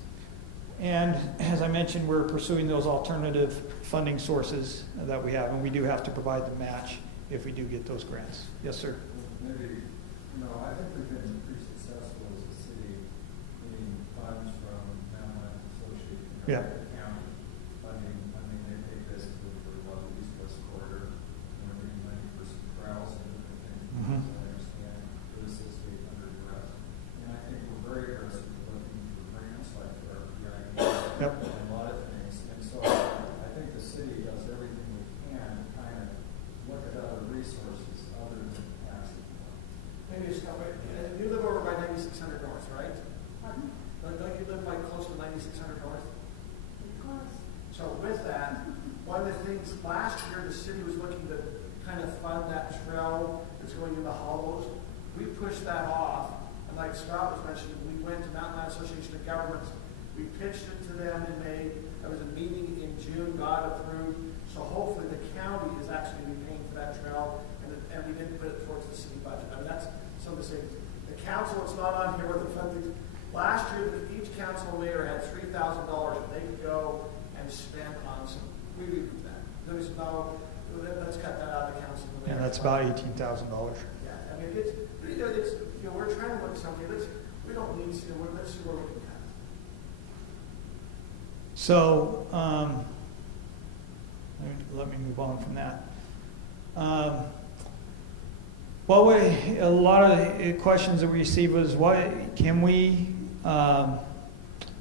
And as I mentioned, we're pursuing those alternative funding sources that we have, and we do have to provide the match if we do get those grants. Yes, sir. Maybe, I think we've been pretty successful as a city getting funds from Highland Association. Yeah. The county funding. I mean, they pay basically for a lot of the East West corridor. We're getting money for some trails and different things. Mm-hmm. As I understand, for the 6,800 arrests. And I think we're very aggressive looking for grants like our PIE. Yep. And a lot of things. And so I think the city does everything we can to kind of look at other resources other than taxes. Maybe just go, you live over by 9600 North, right? Pardon? Don't you live by close to 9600 North? Because So with that, one of the things, last year, the city was looking to kind of fund that trail that's going into hollows. We pushed that off, and like Scott was mentioning, we went to Mountain Land Association of Governments. We pitched it to them in May. There was a meeting in June, got approved. So hopefully the county is actually going to be paying for that trail, and we didn't put it towards the city budget. I mean, that's some of the things. The council, it's not on here with the funding. Last year, each council mayor had $3,000 that they could go and spend on some. We removed that. There was no, let's cut that out of the council. And that's about $18,000. Yeah, I mean, it's we're trying to look at something. We don't need to. Let's see where we can cut. So, let me move on from that. A lot of the questions that we received was, what can we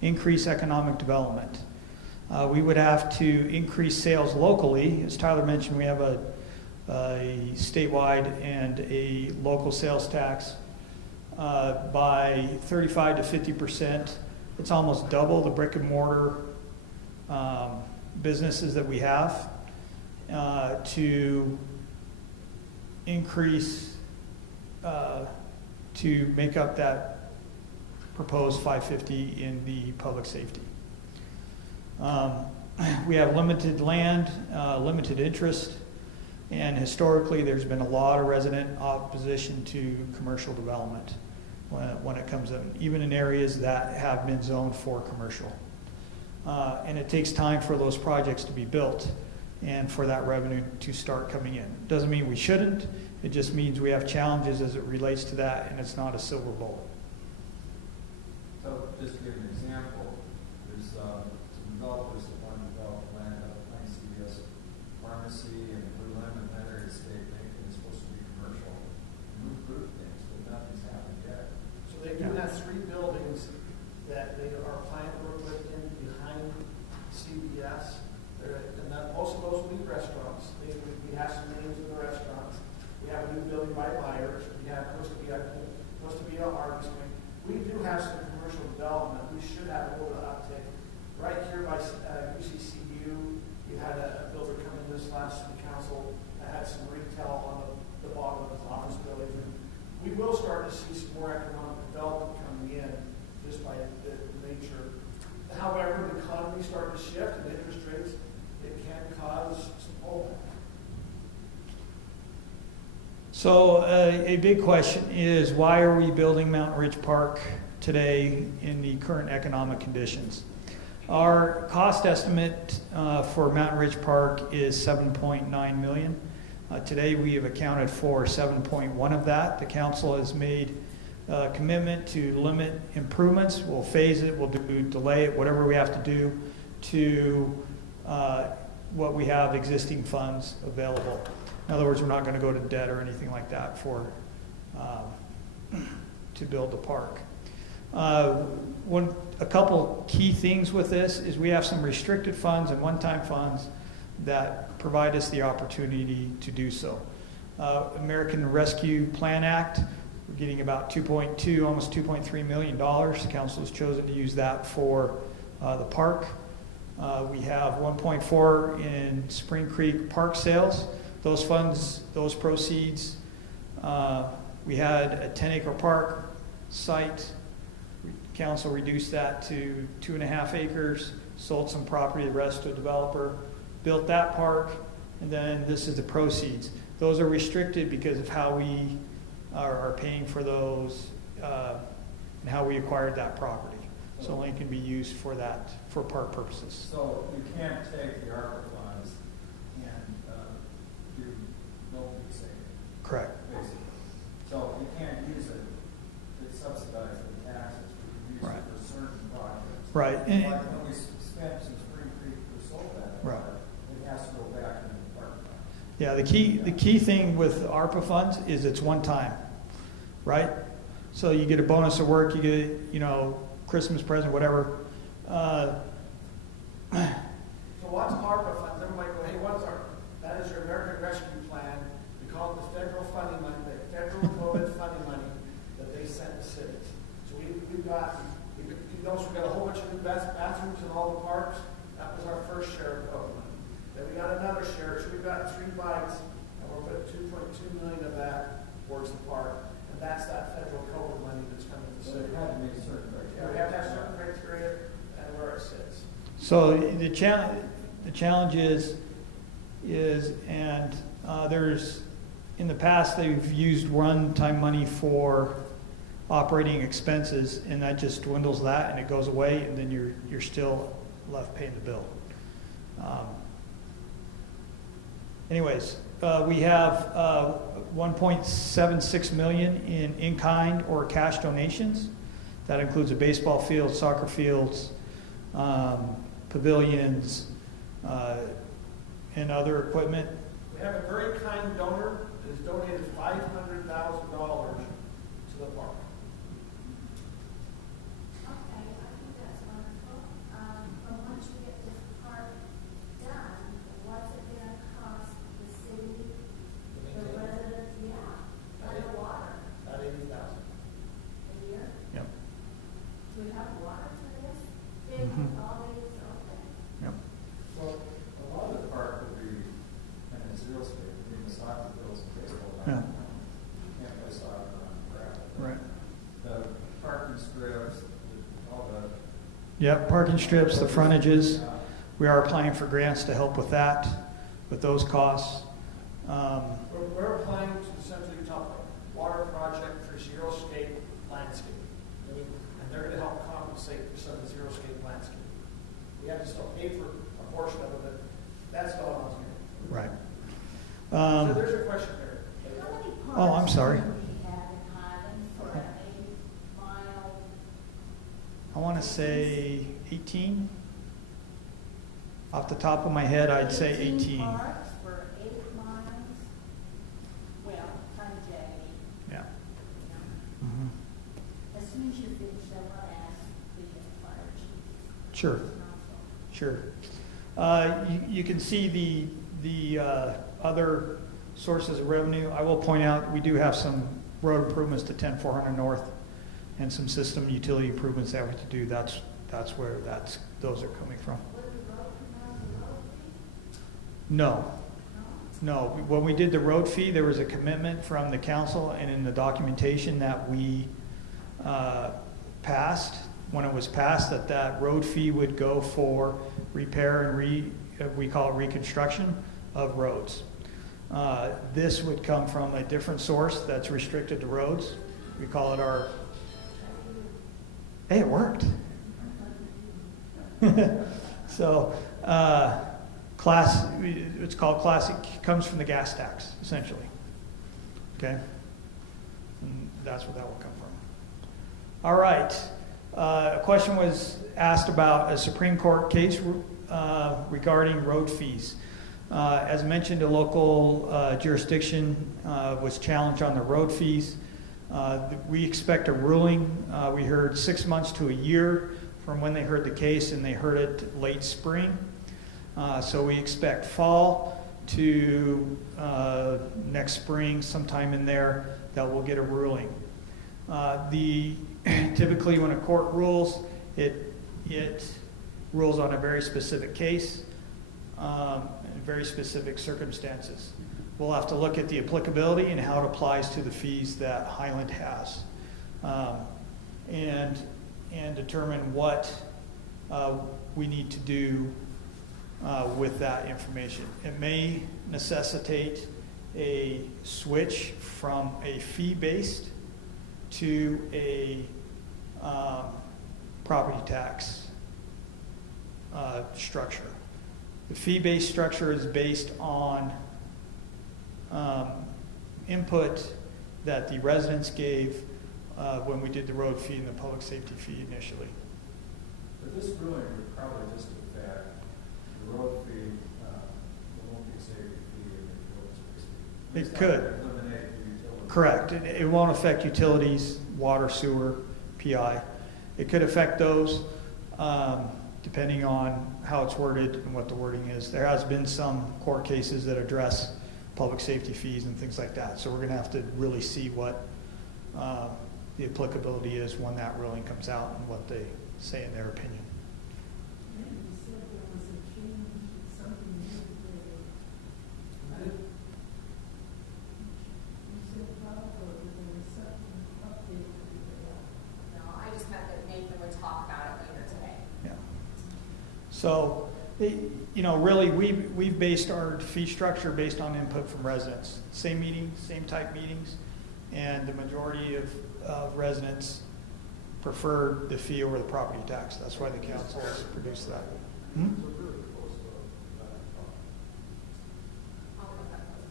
increase economic development? We would have to increase sales locally. As Tyler mentioned, we have a statewide and a local sales tax. by 35 to 50%. It's almost double the brick and mortar businesses that we have to increase, to make up that proposed 550 in the public safety. We have limited land, limited interest, and historically there's been a lot of resident opposition to commercial development when it comes in, even in areas that have been zoned for commercial. And it takes time for those projects to be built and for that revenue to start coming in. Doesn't mean we shouldn't, it just means we have challenges as it relates to that, and it's not a silver bullet. So just to give an example, there's some developers that want to develop land up behind CVS Pharmacy and Blue Lemon, that area state, thinking it's supposed to be commercial. We approved things, but nothing's happened yet. So they do have 3 buildings that they are planning to work with in behind CVS. And that most of those will be restaurants. We have some names of the restaurants. We have a new building by Myers. We have Costa Villa Arby's. We do have some commercial development. We should have a little uptick. Right here by UCCU, you had a builder come in this last city council that had some retail on the bottom of his office building. And we will start to see some more economic development coming in just by the nature. However, the economy starting to shift and interest rates, it can cause some pullback. So a big question is, why are we building Mountain Ridge Park today in the current economic conditions? Our cost estimate for Mountain Ridge Park is $7.9 million. Today we have accounted for 7.1 of that. The council has made a commitment to limit improvements. We'll phase it, we'll delay it, whatever we have to do to what we have existing funds available. In other words, we're not going to go to debt or anything like that for to build the park. A couple key things with this is we have some restricted funds and one-time funds that provide us the opportunity to do so. American Rescue Plan Act, we're getting about $2.2, almost $2.3 million. The council has chosen to use that for the park. We have 1.4 in Spring Creek park sales. Those funds, those proceeds, we had a 10-acre park site. Council reduced that to 2.5 acres, sold some property, the rest to a developer, built that park, and then this is the proceeds. Those are restricted because of how we are paying for those and how we acquired that property. So only can be used for that, for park purposes. So you can't take the ARPA funds and do no saving. Correct. Basically. So you can't use it to subsidize the taxes. You can use it for certain projects. Right. Like when we spent some Spring Creek for sold that, right, it has to go back into the park. Yeah, the key thing with ARPA funds is it's one time, right? So you get a bonus at work, you get, Christmas present, whatever. So what's ARPA funds? Everybody go, hey, what's ARPA? That is your American Rescue Plan. We call it the federal funding money, the federal COVID funding money that they sent to cities. So we've got a whole bunch of new bathrooms in all the parks. That was our first share of COVID money. Then we got another share, so we've got 3 bites, and we're putting $2.2 million of that towards the park. And that's that federal COVID money that's coming to the city. So it had to meet certain criteria. Yeah, we have to have certain criteria and where it sits. So the challenge is there's, in the past, they've used one-time money for operating expenses, and that just dwindles that, and it goes away, and then you're still left paying the bill. Anyways, we have 1.76 million in-kind or cash donations. That includes a baseball field, soccer fields, pavilions, and other equipment. We have a very kind donor that has donated $500,000 to the park. Okay, I think that's wonderful. But once you get this part done, what's it going to cost the city, the residents, and the water? About $80,000. have water for this? Big, all these open? Yep. Well, a lot of the park would be in a zero scape, being the soccer fields and baseball. Yeah. You can't play soccer on gravel. Right. The parking strips, all the. Yep, parking strips, the frontages. We are applying for grants to help with that, with those costs. We're applying to the Central Utah Water Project for zero-scape landscape. And they're going to help compensate for some of the zero-scape landscape. We have to still pay for a portion of it, but that's all I'm saying. Right. So there's a question there. How many Oh, I'm parks sorry. do we have in Highland for an 8-mile? I want to say 18. Off the top of my head, I'd say 18. Parks for 8 miles? Well, kind of jaggedy, Yeah. you know. Mhm. As soon as you finish, I want to ask the fire chief. Sure. Also. Sure. You can see the other sources of revenue. I will point out we do have some road improvements to 10400 North and some system utility improvements that we have to do. That's where those are coming from. Would the road come out of the road fee? No. No? No. When we did the road fee, there was a commitment from the council and in the documentation that we passed, when it was passed, that road fee would go for repair and we call it reconstruction of roads. This would come from a different source that's restricted to roads. We call it our, hey, it worked. So, it's called classic, comes from the gas tax, essentially. Okay? And that's where that will come from. All right. A question was asked about a Supreme Court case regarding road fees. As mentioned, a local jurisdiction was challenged on the road fees. We expect a ruling. We heard 6 months to a year from when they heard the case, and they heard it late spring. So we expect fall to next spring, sometime in there, that we'll get a ruling. Typically when a court rules, it rules on a very specific case, in very specific circumstances. We'll have to look at the applicability and how it applies to the fees that Highland has, and determine what we need to do with that information. It may necessitate a switch from a fee-based to a property tax structure. The fee-based structure is based on input that the residents gave when we did the road fee and the public safety fee initially. But this ruling would probably just affect the road fee, the won't be safety fee, and the road space fee. It could. Eliminate the utility. Correct. It won't affect utilities, water, sewer, PI. It could affect those depending on how it's worded and what the wording is. There has been some court cases that address public safety fees and things like that. So we're going to have to really see what the applicability is when that ruling comes out and what they say in their opinion. You said there was a change, something new today. You said probably there was something updated today. No, I just meant that Nathan would talk about it later today. Yeah. So, really, we've based our fee structure based on input from residents. Same meetings, same type meetings, and the majority of residents preferred the fee over the property tax. That's why the council has produced that.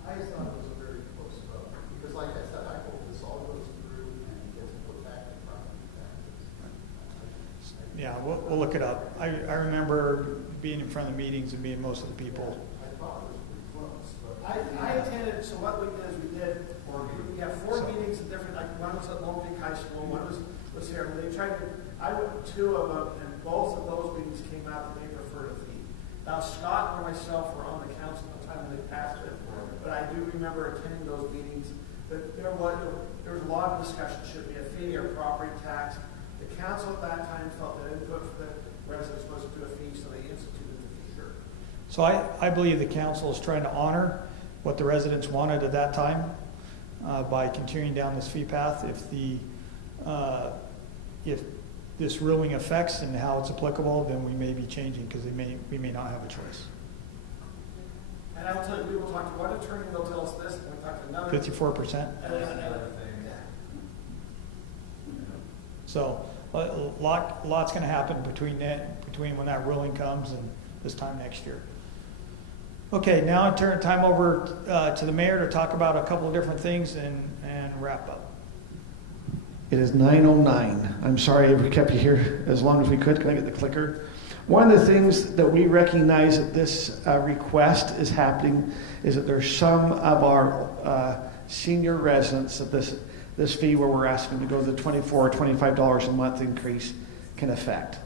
I just thought it was a very close vote, because like I said, I hope this all goes through and gets put back in property taxes. Yeah, we'll look it up. I remember being in front of the meetings and meeting most of the people. I thought it was pretty close, but. I attended, so what we did is we have four meetings at different, like one was at Lone Peak High School, one was here. They tried to, I went to 2 of them, and both of those meetings came out that they preferred a fee. Now, Scott or myself were on the council at the time when they passed it, but I do remember attending those meetings. But there was a lot of discussion, should it be a fee or property tax? The council at that time felt that input for the residents was to a fee, so they instituted the fee. So I believe the council is trying to honor what the residents wanted at that time by continuing down this fee path. If this ruling affects and how it's applicable, then we may be changing because we may not have a choice. And I'll tell you, we will talk to one attorney, they'll tell us this, and we talk to another. 54%. And then another thing. So lots going to happen between when that ruling comes and this time next year. Okay, now I turn time over to the mayor to talk about a couple of different things and wrap up. It is 9:09. I'm sorry if we kept you here as long as we could. Can I get the clicker? One of the things that we recognize that this request is happening is that there's some of our senior residents that this fee where we're asking to go to the $24 or $25 a month increase can affect.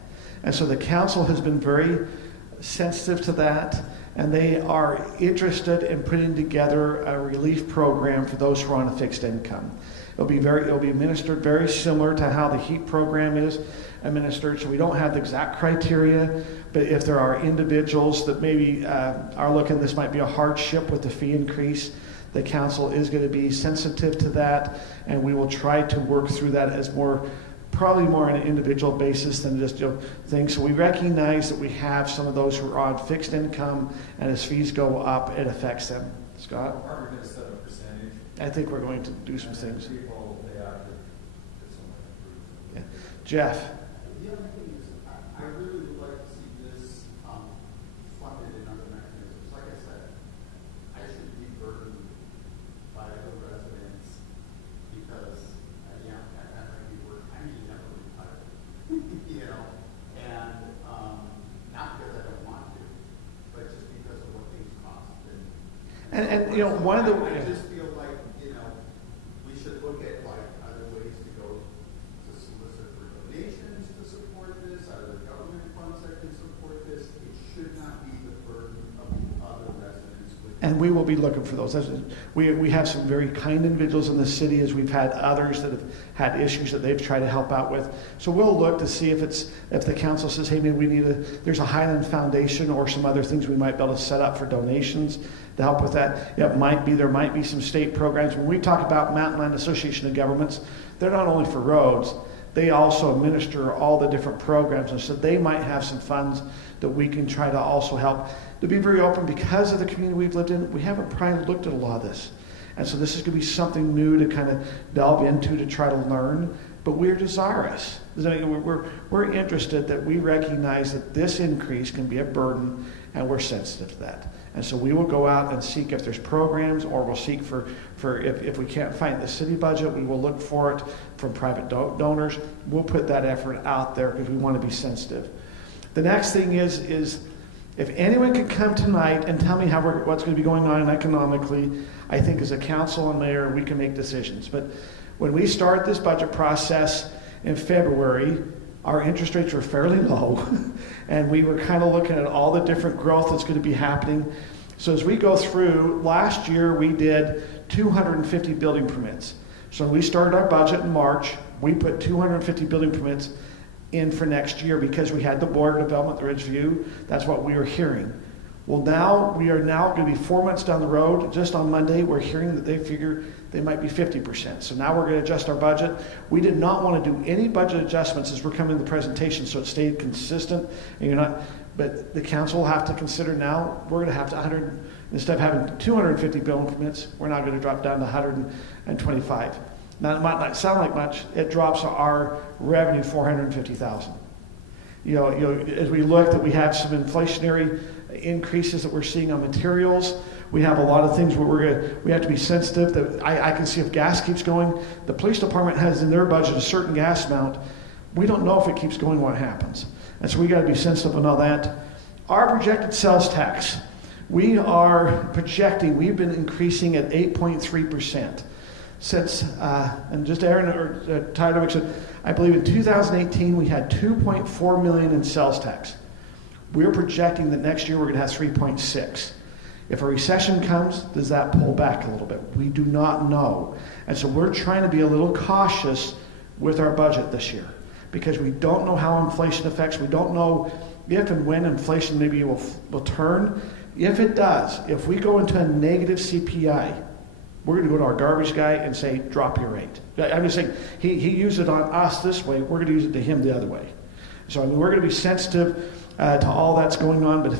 And so the council has been very sensitive to that, and they are interested in putting together a relief program for those who are on a fixed income. It'll be administered very similar to how the HEAP program is administered. So we don't have the exact criteria, but if there are individuals that maybe are looking, this might be a hardship with the fee increase, the council is going to be sensitive to that, and we will try to work through that as probably more on an individual basis than just things. So we recognize that we have some of those who are on fixed income, and as fees go up, it affects them. Scott? Are we going to set a percentage? I think we're going to do some things. People, they have to get someone approved. Yeah. Jeff? The other thing is, I really would like to see this funded in other mechanisms. Like I said, I shouldn't be burdened by other residents because, that might be work. I may never retire, you know, and not because I don't want to, but just because of what things cost. And one of the... I just feel like, we should look at other ways to go to solicit for donations to support this. Are there government funds that can support this? It should not be the burden of the other residents. And we will be looking for those. We have some very kind individuals in the city, as we've had others that have had issues that they've tried to help out with. So we'll look to see if the council says, hey, maybe there's a Highland Foundation or some other things we might be able to set up for donations to help with that. There might be some state programs. When we talk about Mountain Land Association of Governments, they're not only for roads, they also administer all the different programs, and so they might have some funds that we can try to also help. To be very open, because of the community we've lived in, we haven't probably looked at a lot of this. And so this is going to be something new to kind of delve into, to try to learn. But we're desirous. We're interested that we recognize that this increase can be a burden, and we're sensitive to that. And so we will go out and seek if there's programs, or we'll seek for if we can't find the city budget, we will look for it from private donors. We'll put that effort out there because we want to be sensitive. The next thing is if anyone can come tonight and tell me what's going to be going on economically, I think as a council and mayor, we can make decisions. But when we start this budget process in February, our interest rates were fairly low, and we were kind of looking at all the different growth that's going to be happening. So as we go through, last year we did 250 building permits. So when we started our budget in March, we put 250 building permits in for next year because we had the border development, the Ridgeview. That's what we were hearing. Well, we are now going to be 4 months down the road. Just on Monday, we're hearing that they figure they might be 50%. So now we're going to adjust our budget. We did not want to do any budget adjustments as we're coming to the presentation, so it stayed consistent. And but the council will have to consider now, we're going to have to instead of having 250 building permits, we're now going to drop down to 125. Now, it might not sound like much. It drops our revenue $450,000. As we look, that we have some inflationary increases that we're seeing on materials. We have a lot of things where we have to be sensitive. That I can see if gas keeps going. The police department has in their budget a certain gas amount. We don't know if it keeps going, what happens. And so we got to be sensitive on all that. Our projected sales tax, we are projecting, we've been increasing at 8.3%. Since, and just Aaron or Tyler said, I believe in 2018 we had 2.4 million in sales tax. We're projecting that next year we're going to have 3.6. If a recession comes, does that pull back a little bit? We do not know. And so we're trying to be a little cautious with our budget this year, because we don't know how inflation affects. We don't know if and when inflation maybe will turn. If it does, if we go into a negative CPI, we're going to go to our garbage guy and say, drop your rate. I'm just saying, he used it on us this way, we're going to use it to him the other way. So, I mean, we're going to be sensitive to all that's going on, but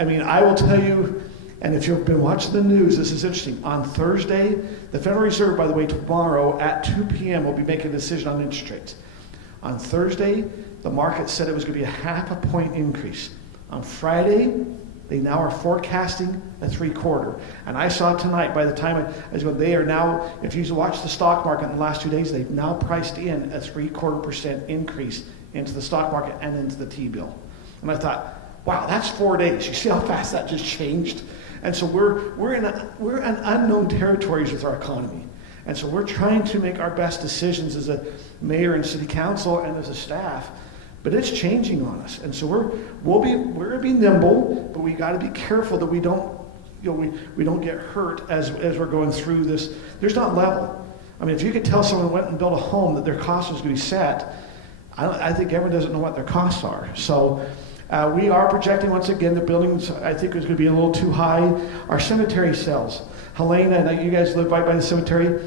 I will tell you, and if you've been watching the news, this is interesting. On Thursday, the Federal Reserve, by the way, tomorrow at 2 p.m. will be making a decision on interest rates. On Thursday, the market said it was going to be a 0.5 point increase. On Friday, they now are forecasting a 3/4. And I saw tonight, by the time I was going, they are now, if you watch the stock market in the last 2 days, they've now priced in a 0.75% increase into the stock market and into the T-bill. And I thought, wow, that's 4 days. You see how fast that just changed? And so we're in unknown territories with our economy. And so we're trying to make our best decisions as a mayor and city council and as a staff, but it's changing on us. And so we're going to be nimble, but we got to be careful that we don't get hurt as we're going through this. There's not level. I mean, if you could tell someone went and built a home that their cost was going to be set, I think everyone doesn't know what their costs are. So we are projecting, once again, the buildings, I think, is going to be a little too high. Our cemetery sales. Helena, I know you guys live by the cemetery.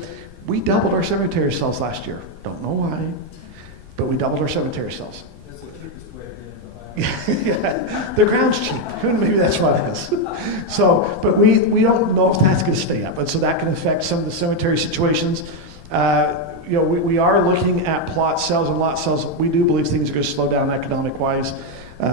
We doubled our cemetery sales last year. Don't know why, but we doubled our cemetery sales. That's the cheapest way to get into the land. Yeah, the ground's cheap. Maybe that's what it is. So, but we don't know if that's going to stay up, and so that can affect some of the cemetery situations. We are looking at plot sales and lot sales. We do believe things are going to slow down economic-wise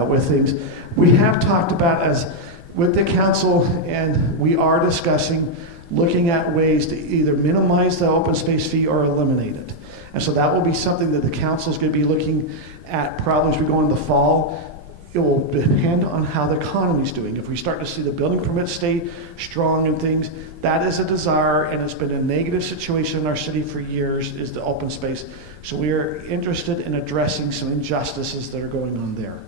with things. We have talked about with the council, and we are discussing looking at ways to either minimize the open space fee or eliminate it. And so that will be something that the council is going to be looking at probably as we go in the fall. It will depend on how the economy is doing. If we start to see the building permits stay strong and things, that is a desire, and it's been a negative situation in our city for years, is the open space. So we are interested in addressing some injustices that are going on there.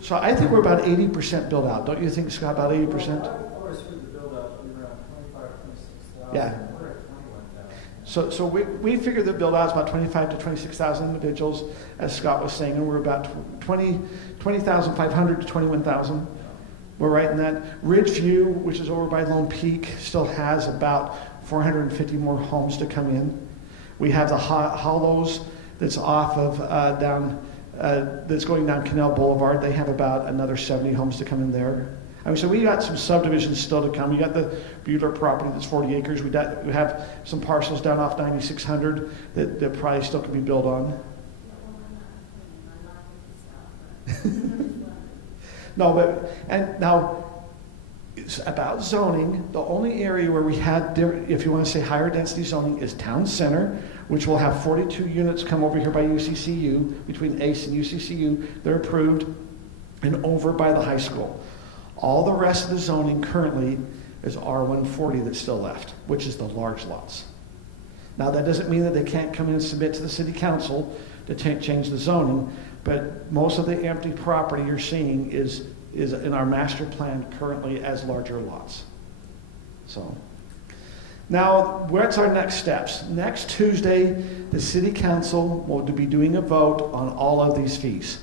So I think we're about 80% built out. Don't you think, Scott, about 80%? I always heard the build out to be around 25,000 to 26,000. Yeah. We're at 21,000. So we figure the build out is about 25 to 26,000 individuals, as Scott was saying, and we're about 20,500 to 21,000. We're right in that. Ridgeview, which is over by Lone Peak, still has about 450 more homes to come in. We have the Hollows that's off of that's going down Canal Boulevard. They have about another 70 homes to come in there. So we got some subdivisions still to come. We got the Bueller property that's 40 acres. We have some parcels down off 9600 that probably still can be built on. No, and now it's about zoning. The only area where we had, if you want to say higher density zoning, is Town Center, which will have 42 units come over here by UCCU, between ACE and UCCU. They're approved, and over by the high school. All the rest of the zoning currently is R140 that's still left, which is the large lots. Now, that doesn't mean that they can't come in and submit to the city council to change the zoning, but most of the empty property you're seeing is in our master plan currently as larger lots. So, now, what's our next steps? Next Tuesday, the city council will be doing a vote on all of these fees.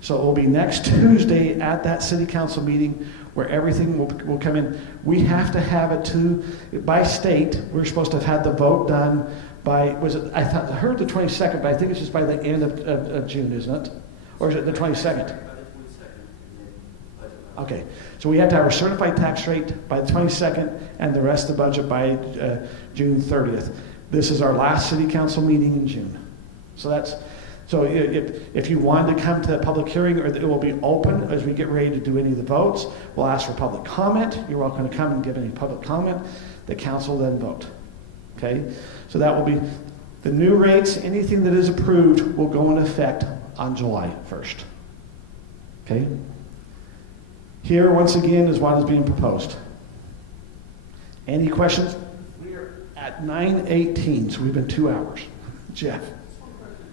So it will be next Tuesday at that city council meeting where everything will come in. We have to have it by state. We're supposed to have had the vote done by, I heard the 22nd, but I think it's just by the end of June, isn't it? Or is it the 22nd? Okay, so we have to have our certified tax rate by the 22nd and the rest of the budget by June 30th. This is our last city council meeting in June. So if you wanted to come to that public hearing, or it will be open as we get ready to do any of the votes. We'll ask for public comment. You're welcome to come and give any public comment. The council will then vote. Okay, so that will be the new rates. Anything that is approved will go into effect on July 1st. Okay. Here, once again, is what is being proposed. Any questions? We are at 9:18, so we've been 2 hours. Jeff. Just one question.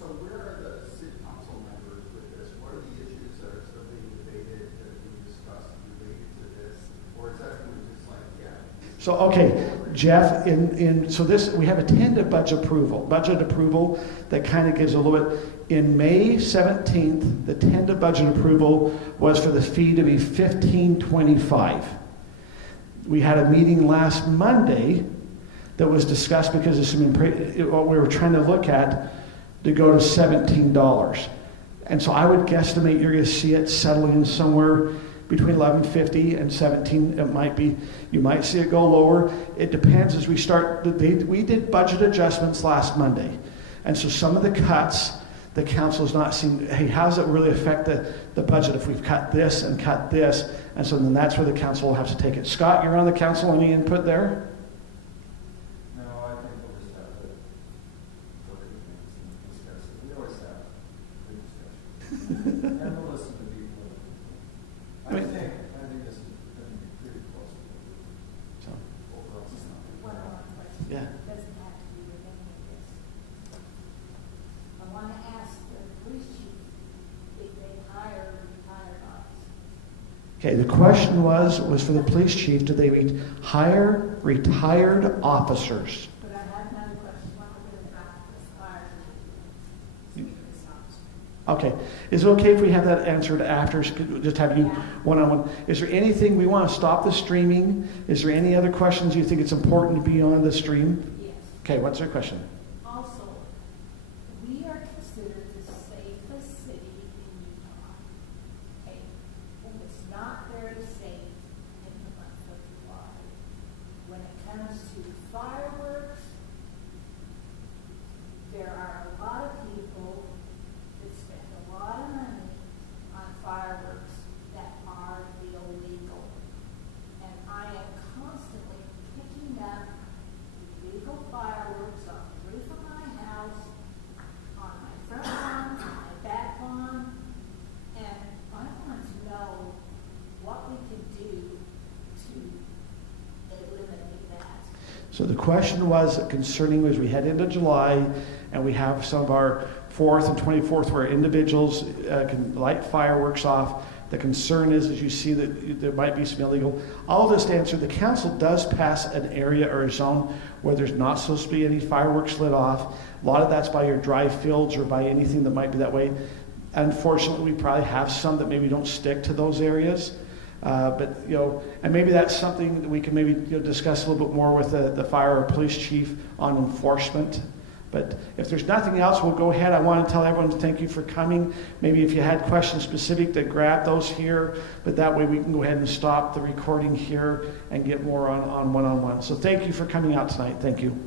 So where are the city council members with this? What are the issues that are still being debated? So, okay, Jeff, so this, we have a tentative budget approval that kind of gives a little bit. In May 17th, the tentative budget approval was for the fee to be $15.25. We had a meeting last Monday that was discussed because of what we were trying to look at to go to $17. And so I would guesstimate you're going to see it settling somewhere between $11.50 and $17. It might be, you might see it go lower. It depends as we start. We did budget adjustments last Monday. And so some of the cuts, the council's not seeing, hey, how does it really affect the budget if we've cut this and cut this? And so then that's where the council will have to take it. Scott, you're on the council. Any input there? No, I think we'll just have to look at things and discuss it. We always have good discussion. And we'll listen to people. I think this is going to be pretty close to So, overall. One more question. yeah. Doesn't have to be with any of this. I want to ask the police chief if they hire retired officers. Okay, the question was for the police chief, do they hire retired officers? But I have another question. What about this fire chief? Okay, is it okay if we have that answered after, just have you one-on-one? Is there anything, we want to stop the streaming? Is there any other questions you think it's important to be on the stream? Yes. Okay, what's your question? Also, we are considered the safest city in Utah. Okay, it's not very safe in the month of July. When it comes to fireworks, there are a lot of people that spend a lot of money on fireworks that are illegal. And I am constantly picking up illegal fireworks on the roof of my house, on my front lawn, on my back lawn, and I want to know what we can do to eliminate that. So the question was concerning as we head into July and we have some of our 4th and 24th where individuals can light fireworks off. The concern is, as you see, that there might be some illegal. I'll just answer, the council does pass an area or a zone where there's not supposed to be any fireworks lit off. A lot of that's by your dry fields or by anything that might be that way. Unfortunately, we probably have some that maybe don't stick to those areas. But, and maybe that's something that we can maybe discuss a little bit more with the fire or police chief on enforcement. But if there's nothing else, we'll go ahead. I want to tell everyone to thank you for coming. Maybe if you had questions specific, to grab those here. But that way we can go ahead and stop the recording here and get more on one-on-one. So thank you for coming out tonight. Thank you.